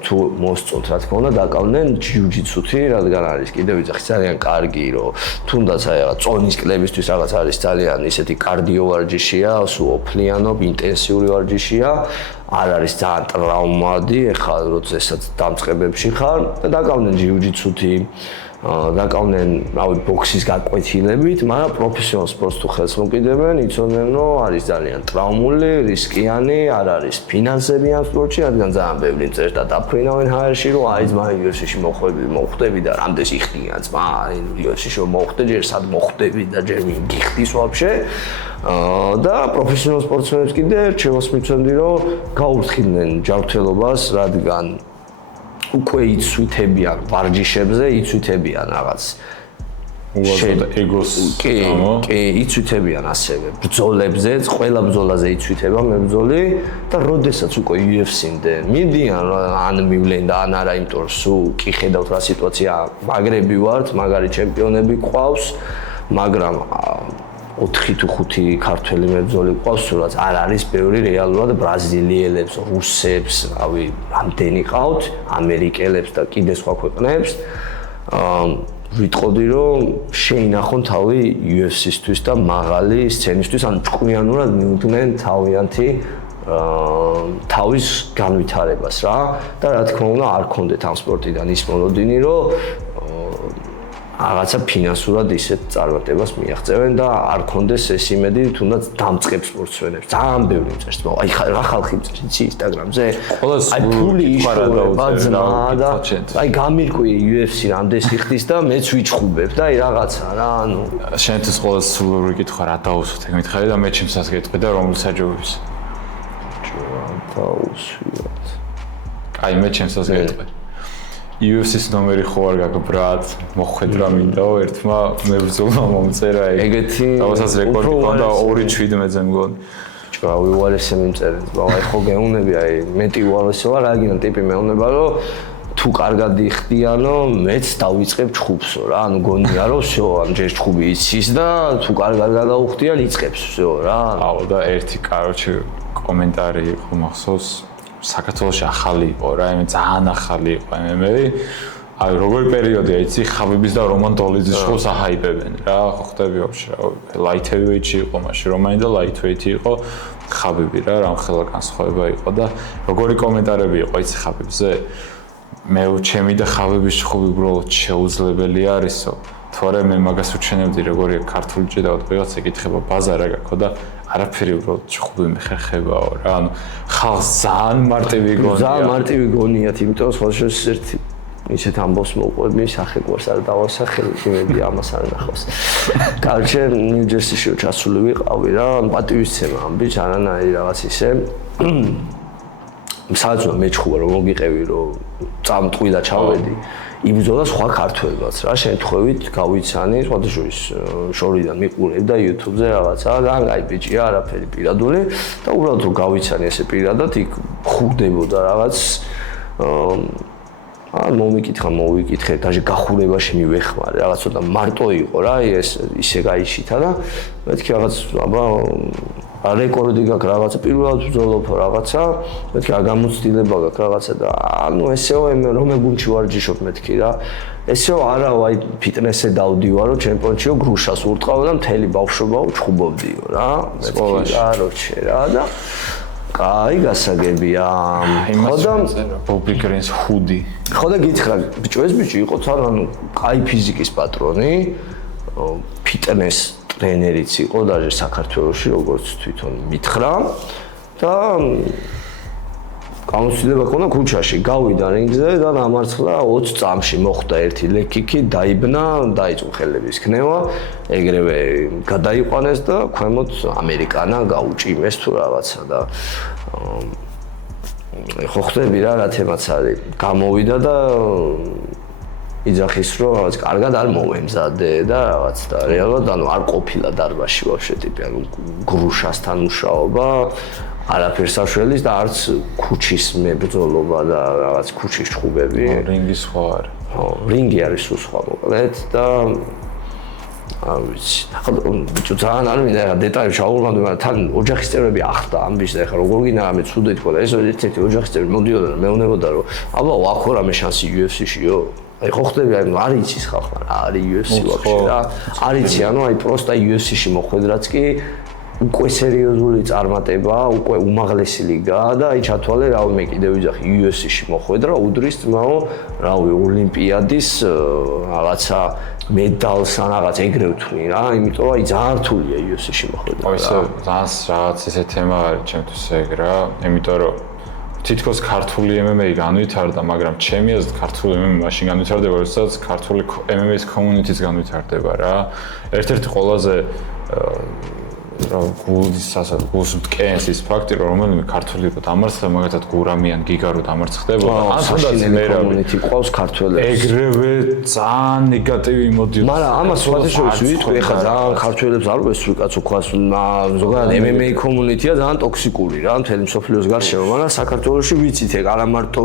თუ მოსწონთ რა თქმა უნდა დაკავდნენ ჯიუ-ჯიტსუთი, რადგან არის კიდევ ვიძახი ძალიან კარგი, რომ თუნდაც აი რაღაც წონის კლებისთვის რაღაც არის ძალიან ისეთი კარდიო ვარჯიშია, ოფლიანობ, ინტენსიური ვარჯიშია, არ არის ძალიან ტრავმადი, ეხლა როდესაც დამწყებებში ხარ და დაკავდნენ ჯიუ-ჯიტსუთი დაკავდნენ, რავი, ბოქსის გაკვეთილებით, მაგრამ პროფესიონალ სპორტს თუ ხელს მოკიდებენ, იცოდნენ, რომ არის ძალიან ტრავმული, რისკიანი, არ არის ფინანსები ამ სპორტში, რადგან ძალიან ბევრი წერს და დაფრინავენ ჰაერში, რომ აი ძმა UFC-ში მოხვდები და რამდენს იხდიან ძმა, UFC-ში მოხვდე, ჯერ სად მოხვდები და ჯერ მიგიხდის ვაფშე. და პროფესიონალ სპორტსმენებს კიდე რჩევას მიცემდი, რომ გაურთხილდნენ ჯანმრთელობას, რადგან უკვე იცვითებიან ვარჯიშებზე, იცვითებიან რაღაც უაზროდ ეგოს გამო. კი, იცვითებიან ასევე ბრძოლებზეც, ყველა ბრძოლაზე იცვითება მებრძოლი და როდესაც უკვე UFC-მდე მიდიან, ან მივლენ და ან არა, იმიტომ რომ სულ კი ხედავთ რა სიტუაცია, მაგრები ვართ, მაგარი ჩემპიონები ყავს, მაგრამ 4 თუ 5 ქართველი მებრძოლი ყავს, სულაც არ არის ბევრი რეალურად ბრაზილიელებს, რუსებს, რავი, რამდენი ყავთ, ამერიკელებს და კიდე სხვა ქვეყნებს. ვიტყოდი რომ შეინახონ თავი UFC-სთვის და მაღალი სცენისთვის, ან ჭკვიანურად მიუდგნენ თავიანთი თავის განვითარებას რა და რა თქმა უნდა არ კონდეთ ამ სპორტიდან ის მოლოდინი რომ რაღაცა ფინანსურად ისეთ წარმატებას მიაღწევენ და არ კონდეს ეს იმედი თუნდაც დამწყებ სპორტსმენებს. ძალიან ბევრი წერს, აი რა ხალხი წერს იცი Instagram-ზე. აი ფული იშოვება და აი გამირკვი UFC რამდენს იხდის და მეც ვიჩხუბებ და აი რაღაცა რა, ანუ შენთვის ყველაზე სულური კითხვა რა დაუსვით ეგ მითხარი და მე ჩემსაც გეტყვი და რომლის აჯობებს. დაუსვიოთ. აი მე ჩემსაც გეტყვი. UFC-ს ნომერი ხო არ გაგბრათ, მოხვედრა მინდა ერთმა მებრძოლმა მომწერა ეგეთი დავასაც რეკორდი ყავდა 2.17-ზე მგონი. ჭრა უვალესე მიმწერეთ, აი ხო გეუნები, აი მეტი უვალესე ვარ, აგინო ტიპი მეუნება, რომ თუ კარგად იხდიანო, მეც დავიწყებ ჩხუბსო რა, ანუ გონია რომ всё, ამ ჯერ ჩხუბი იცის და თუ კარგად გადაუხდიან, იწყებს всё რა. აუ და ერთი კაროჩი კომენტარი იყო მახსოვს საქართველოში ახალი იყო რა, მე ძალიან ახალი იყო MMA. აი როგორი პერიოდია იცი, ხაბიბის და რომან დოლიძის შოუს აჰაიპებენ რა, ხო ხდები ვაფშე რა. Light heavyweight-ში იყო მაშინ რომანი და lightweight-ი იყო ხაბიბი რა, რამხელა განსხვავება იყო და როგორი კომენტარები იყო იცი ხაბიბზე. მე ჩემი და ხაბიბის ჩხუბი უბრალოდ შეუძლებელი არისო. თორე მე მაგას უჩვენებდი როგორია ქართული ჭიდაოდ ვიღაცა ეკითხება ბაზარა გაქვს და არაფერი უბრალოდ ჭხუბი მეხერხებაო რა ანუ ხალხს ძალიან მარტივი გონია ძალიან მარტივი გონიათ იმიტომ რომ სხვადასხვა ერთი ისეთ ამბავს მოყვები სახეკვარს არ დავასახელი იმედი ამას არ ნახავს. Კარჩე ნიუ-ჯერსიში ჩასული ვიყავი რა პატივისცემა ამბიც არანაირი რაღაც ისე სადაც მეჩხუბა რომ მოგიყევი რომ წამტყვი და ჩავედი იბრძოლა სხვა ქართველებაც რა შემთხვევით გავიცანი სხვადასხვა შორიდან მიყურებ და YouTube-ზე რაღაცა ძალიან კაი ბიჭია არაფერი პირადული და უბრალოდ რომ გავიცანი ესე პირადად იქ ხურდებოდა რაღაც მოვიკითხე, даже გახურებაში მივეხმარე, რაღაც ცოტა მარტო იყო რა, ეს ისე გაიშითა და მეთქი რაღაც აბა რეკორდი გაქვს რაღაცა პირველად ბრძოლობ რაღაცა, მეთქი გამოცდილება გაქვს რაღაცა და ანუ ესეო რომ გუნჩი ვარჯიშობ მეთქი რა. ესეო არა აი ფიტნესზე დავდივარო ჩემპიონშიპო გრუშას ურტყავ და მთელი ბავშვობაო ჩხუბობდიო რა. სკოლაში რა როჩე რა და კაი გასაგებია. ხოდა პუბლიკერინს ხუდი. ხოდა გითხრა ბიჭო ეს ბიჭი იყო თან ანუ კაი ფიზიკის პატრონი, ფიტნეს ტრენერიც იყო დაჟე საქართველოში როგორც თვითონ მითხრა და გამოცდილება ქონდა ქუჩაში, გავიდა რინგზე და დამარცხდა 20 წამში მოხვდა ერთი ლეკიკი, დაიბნა, დაიწყო ხელების ქნევა, ეგრევე გადაიყვანეს და ქვემოთ ამერიკანა გაუჭიმეს თუ რაღაცა და ხო ხდები რა თემაც არის. გამოვიდა და იძახის რომ რაღაც კარგად არ მომემზადე და რაღაც და რეალურად ანუ არ ყოფილა დარბაზში ვაფშე ტიპი ანუ გრუშასთან მუშაობა არაფერს აღშველის და არც ქუჩის მებრძოლობა და რაღაც ქუჩის ჩხუბები. რინგი სხვა არის. ხო, რინგი არის სხვა მოკლედ და არ ვიცი. ახლა ბიჭო ძალიან არ მინდა რა დეტალები ჩავუყრდე, მაგრამ თან ოჯახის წევრები ახდა ამბის და ახლა როგორ გინდა რამე ცუდად თქვა და ეს ერთ-ერთი ოჯახის წევრი მოდიოდა და მეუბნებოდა რომ აბა ვახო რამე შანსი UFC-შიო. აი ხო ხდები აი არ იცის ხალხმა რა არის UFC ვაფშე რა. არ იცი ანუ აი პროსტა UFC-ში მოხვედრაც კი უკვე სერიოზული წარმატება, უკვე უმაღლესი ლიგაა და აი ჩათვალე რა მე კიდევ ვიძახი UFC-ში მოხვედრა, udris თმაო, რავი, ოლიმპიადის რაღაცა მედალს ან რაღაც ეგრე ვთვლი რა, იმიტომ რომ აი ძალიან რთულია UFC-ში მოხვედრა. აი ესე ძალიან რაღაც ესე თემა არის ჩემთვის ეგ რა, იმიტომ რომ თითქოს ქართული MMA განვითარდა, მაგრამ ჩემი აზრით ქართული MMA მაშინ განვითარდება, როდესაც ქართული MMA-ის community-ს განვითარდება რა. ერთ-ერთი ყველაზე გულს მტკენს ის ფაქტი, რომ რომელიმე ქართული რო დამარცხდა, მაგათად გურამი ან გიგა რო დამარცხდებოდა, ან თუნდაც community ყავს ქართველებს. ეგრევე ძალიან ნეგატივი მოდიოდა. მაგრამ ამას სხვადასხვა ვიტყვი, ეხლა ძალიან ქართველებს არ უესწრი კაცო ქვას, ზოგადად MMA community-ა ძალიან ტოქსიკური რა, მთელი მსოფლიოს გარშემო, მაგრამ საქართველოში ვიცით ეგ არა მარტო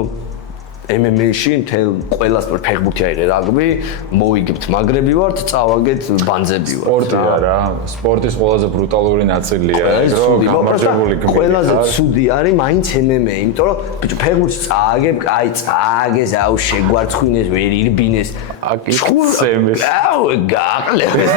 MMA-ში მთელ ყველას ფეხბურთი აიღე რაგბი, მოვიგებთ მაგრები ვართ, წავაგეთ ბანძები ვართ. სპორტია რა, სპორტის ყველაზე ბრუტალური ნაწილია, რომ გამარჯვებული გმირი. ყველაზე ცუდი არის მაინც MMA, იმიტომ რომ ბიჭო ფეხბურთს წააგებ, კაი წააგეს, აუ შეგვარცხინეს, ვერ ირბინეს. აკიცემეს. აუ გაყლებს.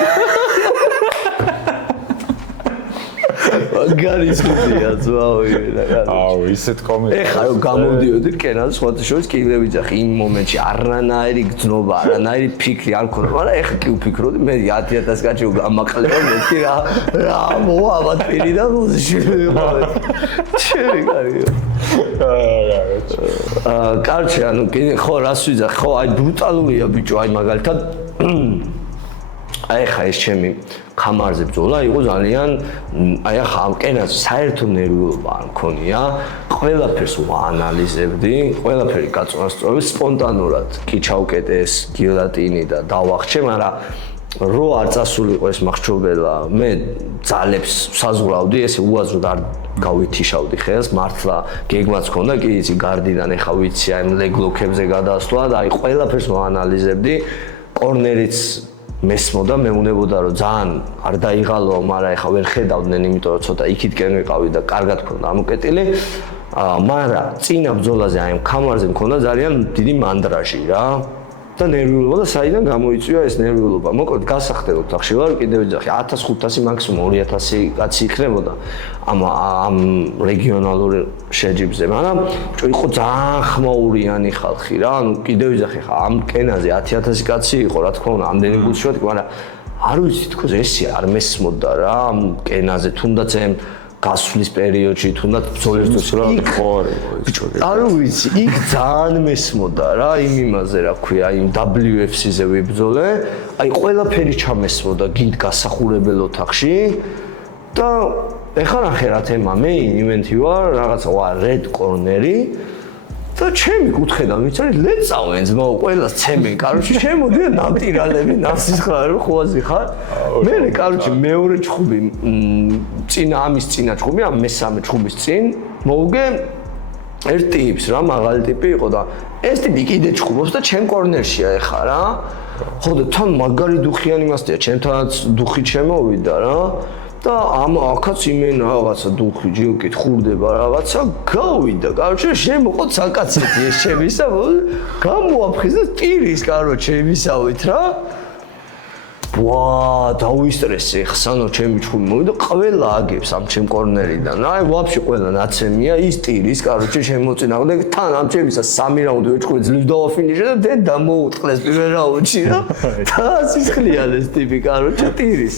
მაგარის ხდია ძვაოი რა. აუ ისეთ კომენტარს. ეხლა რომ გამოვდიოდი კენას სხვადასხვა კიდე ვიძახი იმ მომენტში არანაირი გძნობა, არანაირი ფიქრი არ მქონდა, მაგრამ ეხლა კი ვფიქრობდი მე 10,000 კაცი გამაყლება მეთქი რა მოვა აბათ პირი და შევიყავე. ჩემი კარგი. კარჩე ანუ კიდე ხო რას ვიძახი, ხო აი ბრუტალურია ბიჭო, აი მაგალითად აი ხა ეს ჩემი ხამარზე ბრძოლა იყო ძალიან აი ახლა ამ კენას საერთო ნერვიულობა არ მქონია, ყველაფერს ვაანალიზებდი, ყველაფერი გაწონასწორებდი სპონტანურად, კი ჩავკეტე ეს გილოტინი და დავახჩე, მაგრამ რო არ წასულიყო ეს მახრჩობელა, მე ძალებს საზღვრავდი, ესე უაზროდ არ გავითიშავდი ხელს, მართლა გეგმაც ქონდა, კი იცი გარდიდან ეხა ვიცი აი ლეგლოქებზე გადასვლა და აი ყველაფერს ვაანალიზებდი, კორნერიც მესმოდა, მეუნებოდა რომ ძალიან არ დაიღალო, მაგრამ ეხა ვერ ხედავდნენ, იმიტომ რომ ცოტა იქითკენ ვიყავი და კარგად ქონდა ამოკეტილი. მაგრამ წინა ბრძოლაზე აი ამ ხამარზე მქონდა ძალიან დიდი მანდრაჟი რა. და ნერვიულობა და საიდან გამოიწვია ეს ნერვიულობა. მოკლედ გასახდელოთ ახში ვარ კიდევ ეძახი 1500 მაქსიმუმ 2000 კაცი იქნებოდა ამ რეგიონალურ შეჯიბზე, მაგრამ იყო ძალიან ხმაურიანი ხალხი რა, ანუ კიდევ ეძახი ხა ამ კენაზე 10000 კაცი იყო, რა თქმა უნდა, ამდენი გულშევატი, მაგრამ არ ვიცი თქოს ესე არ მესმოდა რა ამ კენაზე, თუნდაც ამ გასვლის პერიოდში, თუნდაც ბრძოლის დროს რა ხორი ბიჭო. არ ვიცი, იქ ძალიან მესმოდა რა იმ იმაზე რა ქვია, იმ WFC-ზე ვიბრძოლე, აი ყველაფერი ჩამესმოდა გინდ გასახურებელ ოთახში და ეხლა ნახე რა თემა, მე ივენთი ვარ, რაღაცა ვარ red corner-ი და ჩემი კუთხედან ვიცი ლეწავენ ძმაო ყველას ცემენ, კაროჩი შემოდია ნამტირალები, ნასისხლარი ხოაზი ხარ. მე კაროჩი მეორე ჩხუბი წინა ამის წინა ჩხუბი, ამ მესამე ჩხუბის წინ მოვუგე ერთ ტიპს რა, მაღალი ტიპი იყო და ეს ტიპი კიდე ჩხუბობს და ჩემ კორნერშია ეხა რა. ხო და თან მაგარი დუხიანი მასტია, ჩემთანაც დუხი შემოვიდა რა. და ამ აქაც იმენ რაღაცა დუხი ჯიოკით ხურდება რაღაცა გავიდა კაროჩე შემოყო საკაცეთი ეს შემისა გამოაფხიზ და ტირის კაროჩე იმისავით რა ვა დავისტრესე ხსანო ჩემი ჩხუბი მოვიდა ყველა აგებს ამ ჩემ კორნერიდან აი ვაფშე ყველა ნაცემია ის ტირის კაროჩე შემოწინააღმდა თან ამ ჩემისა 3 რაუნდი ვეჭხვი ძლივ დავაფინიშე და დე დამოუტყლეს პირველ რაუნდში რა და სისხლიან ეს ტიპი კაროჩე ტირის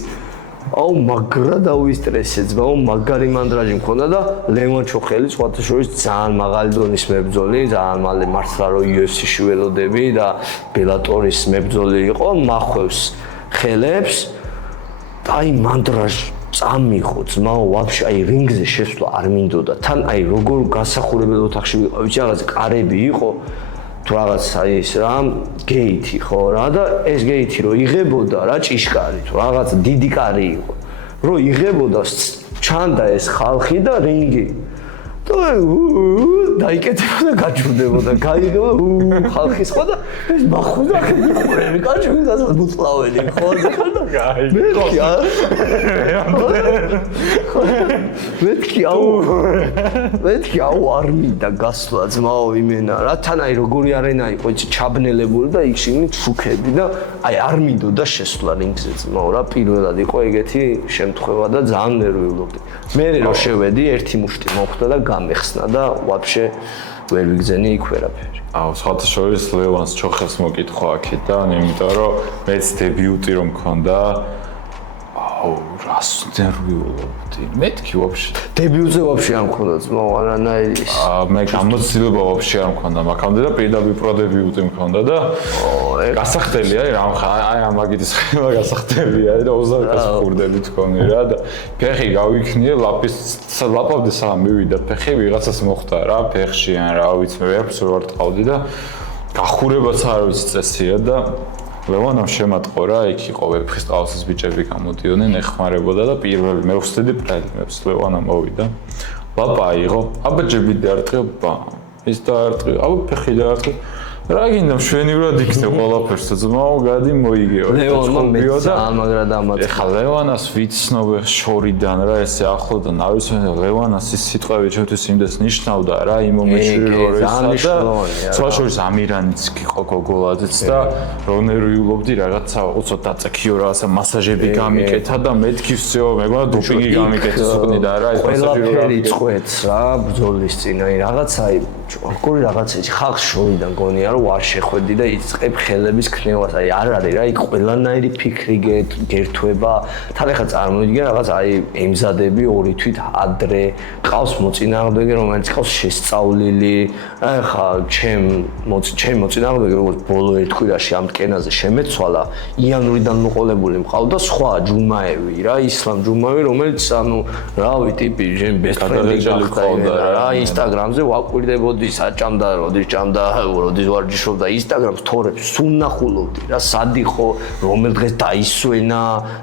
აუ მაგრა დავისტრესე ძმაო მაგარი მანდრაჟი მქონდა და ლევან ჩოხელი სხვათა შორის ძალიან მაღალი დონის მებრძოლი ძალიან მალე მართლა რო UFC-ში ველოდები და ბელატორის მებრძოლი იყო მახვევს ხელებს და აი მანდრაჟი წამიღო ძმაო ვაფშე აი რინგზე შესვლა არ მინდოდა თან აი როგორ გასახურებელ ოთახში ვიყავი რაღაც კარები იყო თუ რაღაც აი ეს რა გეითი ხო რა და ეს გეითი რო იღებოდა რა ჭიშკარი თუ რაღაც დიდი კარი იყო რო იღებოდა ჩანდა ეს ხალხი და რინგი დაიკეთებოდა გაჩვდებოდა გაიგებოდა ხალხის ხო და ეს მახუდა ხელი გაჩვდას მუწლაველი ხო და მეთქი აუ არ მინდა გასვლა ძმაო იმენა რა თან აი როგორი არენა იყო იცი ჩაბნელებული და იქ შიგნით შუქები და აი არ მინდოდა შესვლა რინგზე ძმაო რა პირველად იყო ეგეთი შემთხვევა და ძალიან ნერვიულობდი მე რო შევედი ერთი მუშტი მოხვდა და გამეხსნა და ვაფშე ვერ ვიგზენი იქ ვერაფერი. აუ, სხვათა შორის ლევანს ჩოხელს მოკითხო აქედან, იმიტომ რომ მეც დებიუტი რომ მქონდა. აუ, რას ნერვიულობდი. მეთქი ვაფშე. დებიუტზე ვაფშე არ მქონდა ძმაო, არანაირი. მე გამოცდილება ვაფშე არ მქონდა, მაგამდე და პირდაპირ პრო დებიუტი მქონდა და გასახდელი აი რა აი ამ მაგის ხება გასახდელია და 20 კაც ხურდები თქონი რა და ფეხი გავიქნიე ლაპავდა სამ მივიდა ფეხი ვიღაცას მოხდა რა ფეხში ან რა ვიცი მე ვერაფერს ვარ ტყავდი და გახურებაც არ ვიცი წესია და ლევანამ შემატყო რა იქ იყო ვეფხის ტყავსის ბიჭები გამოდიოდნენ ეხმარებოდა და პირველი მე ვსწრდი პრელიმებს ლევანა მოვიდა ლაპა აიღო აბა ჯები დაარტყა ის დაარტყა აბა ფეხი დაარტყა რა გინდა მშვენივრად იქნებ ყველაფერს ძმაო გადი მოიგეო ლევანმა მეცა მაგრა დამატა ეხა ლევანას ვიცნობე შორიდან რა ესე ახლოდან არ ვიცი ლევანას ის სიტყვები ჩემთვის იმდეს ნიშნავდა რა იმ მომენტში რომ ესა და სხვა შორის ამირანიც იყო გოგოლაძეც და რო ნერვიულობდი რაღაცა უცოტ დაწექიო რაღაცა მასაჟები გამიკეთა და მეთქი всё მეგონა დოპინგი გამიკეთეს უკნი და რა ეს მასაჟი რო წყვეტს რა ბრძოლის წინ აი რაღაცა როგორი რაღაცა ხალხს შორიდან გონია რომ არ შეხვედი და იწყებ ხელების ქნევას აი არ არის რა იქ ყველანაირი ფიქრი გერთვება თან ახლა წარმოვიდგინე რაღაც აი ემზადები ორი თვით ადრე ყავს მოწინააღმდეგე რომელიც ყავს შესწავლილი ახლა ჩემ მოწინააღმდეგე როგორც ბოლო ერთ კვირაში ამ კენაზე შემეცვალა იანვრიდან მოყოლებული მყავდა სხვა ჯუმაევი რა ისლამ ჯუმაევი რომელიც ანუ რავი ტიპი ჟენ ბესტრენდი გახდა რა ინსტაგრამზე ვაკვირდებოდი საჭამდა როდის ჭამდა როდის ვარჯიშობდა ინსტაგრამს თორებს სუნახულობდი რა სადიხო რომელ დღეს დაისვენა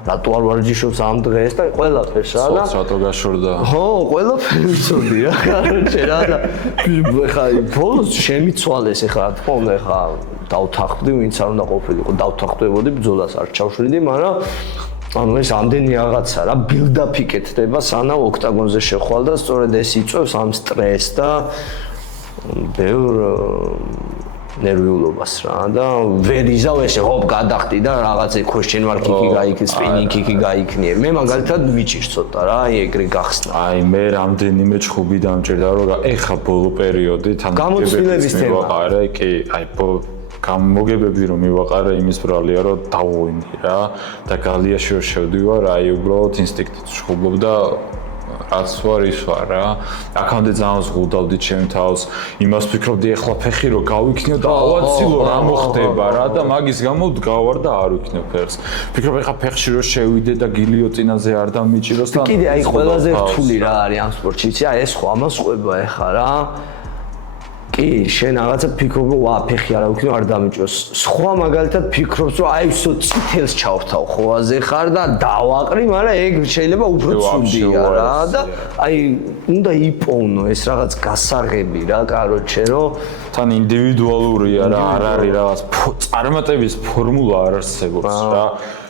რატო არ ვარჯიშობს ამ დღეს და ყველაფერს რა და რატო გაშორდა ხო ყველაფერი ვიცოდი რა კაროჩე რა და ხა ბოლოს შემიცვალეს ხა რა თქმა უნდა ხა დავთანხმდი ვინც არ უნდა ყოფილიყო დავთანხმდებოდი ბრძოლას არ ჩავშვრიდი მაგრამ ანუ ეს ამდენი რაღაცა რა ბილდაპი კეთდება სანამ ოქტაგონზე შეხვალ და სწორედ ეს იწვევს ამ სტრესს და ბევრ ნერვიულობას რა და ვერ იზავ ესე ჰოპ გადახტი და რაღაცა question mark კი გაიქცე spinning kick-ი გაიქნიე. მე მაგალითად ვიჭირს ცოტა რა, აი ეგრე გახსნა. აი მე რამდენიმე ჩხუბი დამჭირდა რომ ეხა ბოლო პერიოდი გამოცდილების თემა. მივაყარე, კი, აი გამოგებები რომ მივაყარე იმის ბრალია რომ დავუვინდი რა და გალიაში რომ შევდივარ, აი უბრალოდ ინსტინქტით ვშხუბობ და რაც ვარ ის ვარ რა. აქამდე ძალიან ზღუდავდი ჩემ თავს, იმას ვფიქრობდი ეხლა ფეხი რომ გავიქნიო და ავაცილო რა მოხდება რა და მაგის გამო დგავარ და არ ვიქნებ ფეხს. ვფიქრობ ეხლა ფეხში რომ შევიდე და გილიოტინაზე არ დამიჭიროს და კიდე აი ყველაზე რთული რა არის ამ სპორტში, იცი, აი ეს ხო ამას ყვება ეხლა რა. კი, შენ რაღაცა ფიქრობ, ვა, ფეხი არა ვიქნიო, არ დამიჭიროს. სხვა მაგალითად ფიქრობს, რომ აი ისო წითელს ჩავთავ ხოაზე ხარ და დავაყრი, მაგრამ ეგ შეიძლება უფრო ცუდია რა და აი უნდა იპოვნო ეს რაღაც გასაღები რა, კაროჩე, რომ თან ინდივიდუალურია რა, არ არის რაღაც წარმატების ფორმულა არ არსებობს რა.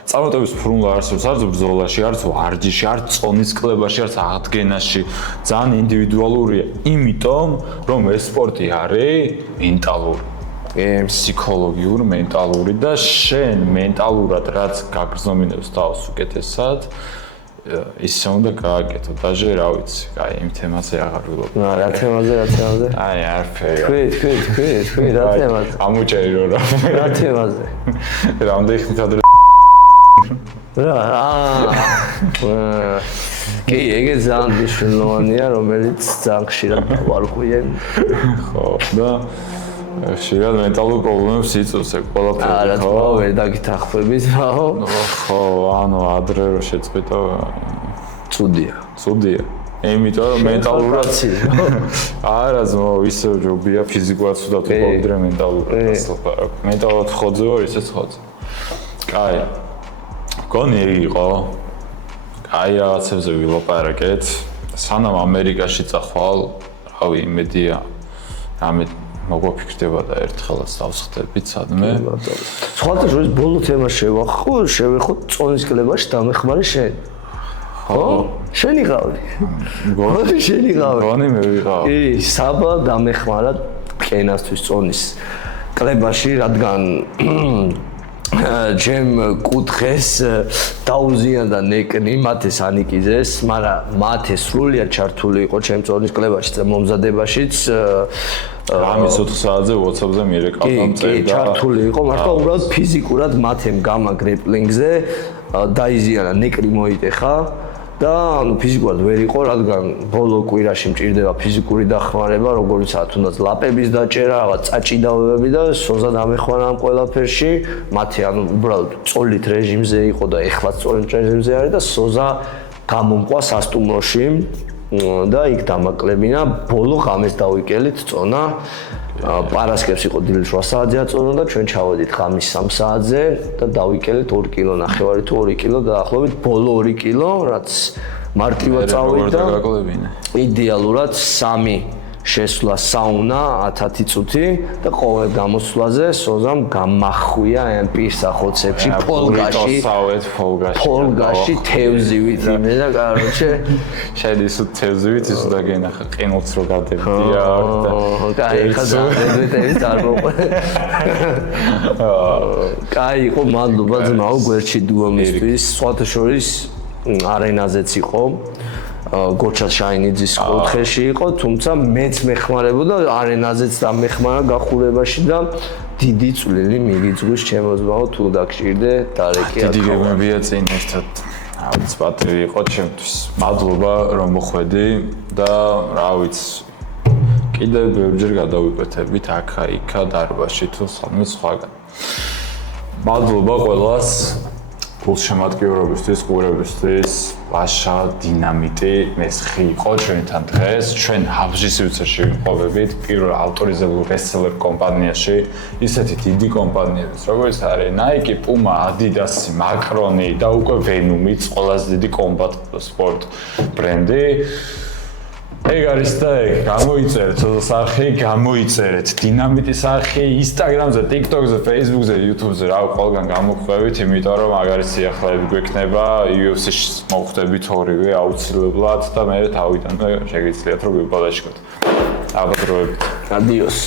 წარმატების ფორმულა არსებობს არც ბრძოლაში, არც ვარჯიში, არც წონის კლებაში, არც აღდგენაში. ძალიან ინდივიდუალურია, იმიტომ რომ ეს სპორტი არის მენტალური, ფსიქოლოგიური, მენტალური და შენ მენტალურად რაც გაგრძნობინებს თავს უკეთესად, ისე უნდა გააკეთო. დაჟე რა ვიცი, აი იმ თემაზე აღარ ვილობ. რა თემაზე? აი არაფერი. თქვი, რა თემაზე? ამოჭერი რა. რა თემაზე? რამდენი ხნით ადრე კი, ეგე ძალიან მნიშვნელოვანია, რომელიც ძალიან ხშირად დავარღვიენ. ხო, და ხშირად მენტალურ პრობლემებს იწვევს ეგ ყველაფერი. არა, თქო, ვერ დაგითახმებით, რაო? ხო, ანუ ადრე რო შეწყვიტო, ცუდია. იმიტომ რომ მენტალურად არა ზმო, ისე ჯობია ფიზიკურად ცუდად ვიყავდე მენტალურად ასლაპა. მენტალურად ხოძე ვარ, ისეც ხოძე. კაი. გონი იყო. აი რაღაცებზე ვილაპარაკეთ. სანამ ამერიკაში წახვალ, რავი, იმედია რამე მოგვაფიქრდება და ერთხელაც დავსხდებით სადმე. სხვათა შორის ბოლო თემა შევეხოთ წონის კლებაში დამეხმარე შენ. ხო? შენი ყავი. შენი ყავი. გონი მე ვიყავ. კი, საბა დამეხმარა კენასთვის წონის კლებაში, რადგან ჩემ კუთხეს დაუზიანდა ნეკნი, მათეს ანიკიზეს, მაგრამ მათე სრულიად ჩართული იყო ჩემ წონის კლებაში და მომზადებაშიც. რამის 4 საათზე WhatsApp-ზე მიერეკავდა მწერ და ჩართული იყო, მაგრამ უბრალოდ ფიზიკურად მათემ გამა გრეპლინგზე დაიზიანა, ნეკნი მოიტეხა. და ანუ ფიზიკურად ვერ იყო, რადგან ბოლო კვირაში მჭირდება ფიზიკური დახმარება, როგორიცაა თუნდაც ლაპების დაჭერა, რაღაც წაჭიდავებები და სოზა დამეხმარა ამ ყველაფერში. მათი ანუ უბრალოდ წოლით რეჟიმზე იყო და ეხლაც წოლით რეჟიმზე არის და სოზა გამომყვა სასტუმროში და იქ დამაკლებინა. ბოლო ღამეს დავიკელით წონა. პარასკევს იყო დილით 8 საათზე აწონა და ჩვენ ჩავედით ღამის 3 საათზე და დავიკელით 2 კილო ნახევარი თუ 2 კილო დაახლოებით ბოლო 2 კილო, რაც მარტივად წავიდა. იდეალურად 3 შესვლა საუნა 10 წუთი და ყოველ გამოსვლაზე სოზამ გამახვია ამ პირსახოცებში ფოლგაში თევზივით იმე და კაროჩე შედის თევზივით ის უნდა გენახა ყინულს რო გადებდია და ეხა ზედვეტევის დარბოყე კაი იყო მადლობა ძმაო გვერდში დუომისთვის სხვათა შორის არენაზეც იყო გოჩა შაინიძის კუთხეში იყო, თუმცა მეც მეხმარებოდა არენაზეც და მეხმარა გახურებაში და დიდი წვლილი მიგიძღვის ჩემო ძმაო თუ დაგჭირდე დარეკი აქ. დიდი გემებია წინ ერთად. აუც პატივი იყო ჩემთვის. მადლობა რომ მოხვედი და რა ვიცი კიდევ ბევრჯერ გადავიკვეთებით აქა იქა დარბაზში თუ სამი სხვაგან. მადლობა ყველას. გულშემატკივრობისთვის, ყურებისთვის, ვაშა, დინამიტი, მესხი იყო ჩვენთან დღეს. ჩვენ ჰაბჟის სივრცეში ვიმყოფებით, პირველ ავტორიზებულ ბესტსელერ კომპანიაში, ისეთი დიდი კომპანიების, როგორც არის Nike, Puma, Adidas, Macron და უკვე Venom-იც, ყველაზე დიდი კომბატ სპორტ ბრენდი. ეგ არის და ეგ, გამოიწერეთ სახე, გამოიწერეთ დინამიტის სახე, Instagram-ზე, TikTok-ზე, Facebook-ზე, YouTube-ზე, რა ყველგან გამოგვყვებით, იმიტომ რომ მაგარი სიახლეები გვექნება, UFC-ში მოხვდებით ორივე აუცილებლად და მე თავიდან შეგიძლიათ რომ გიბოდაშკოთ. აბადროებით. Adios.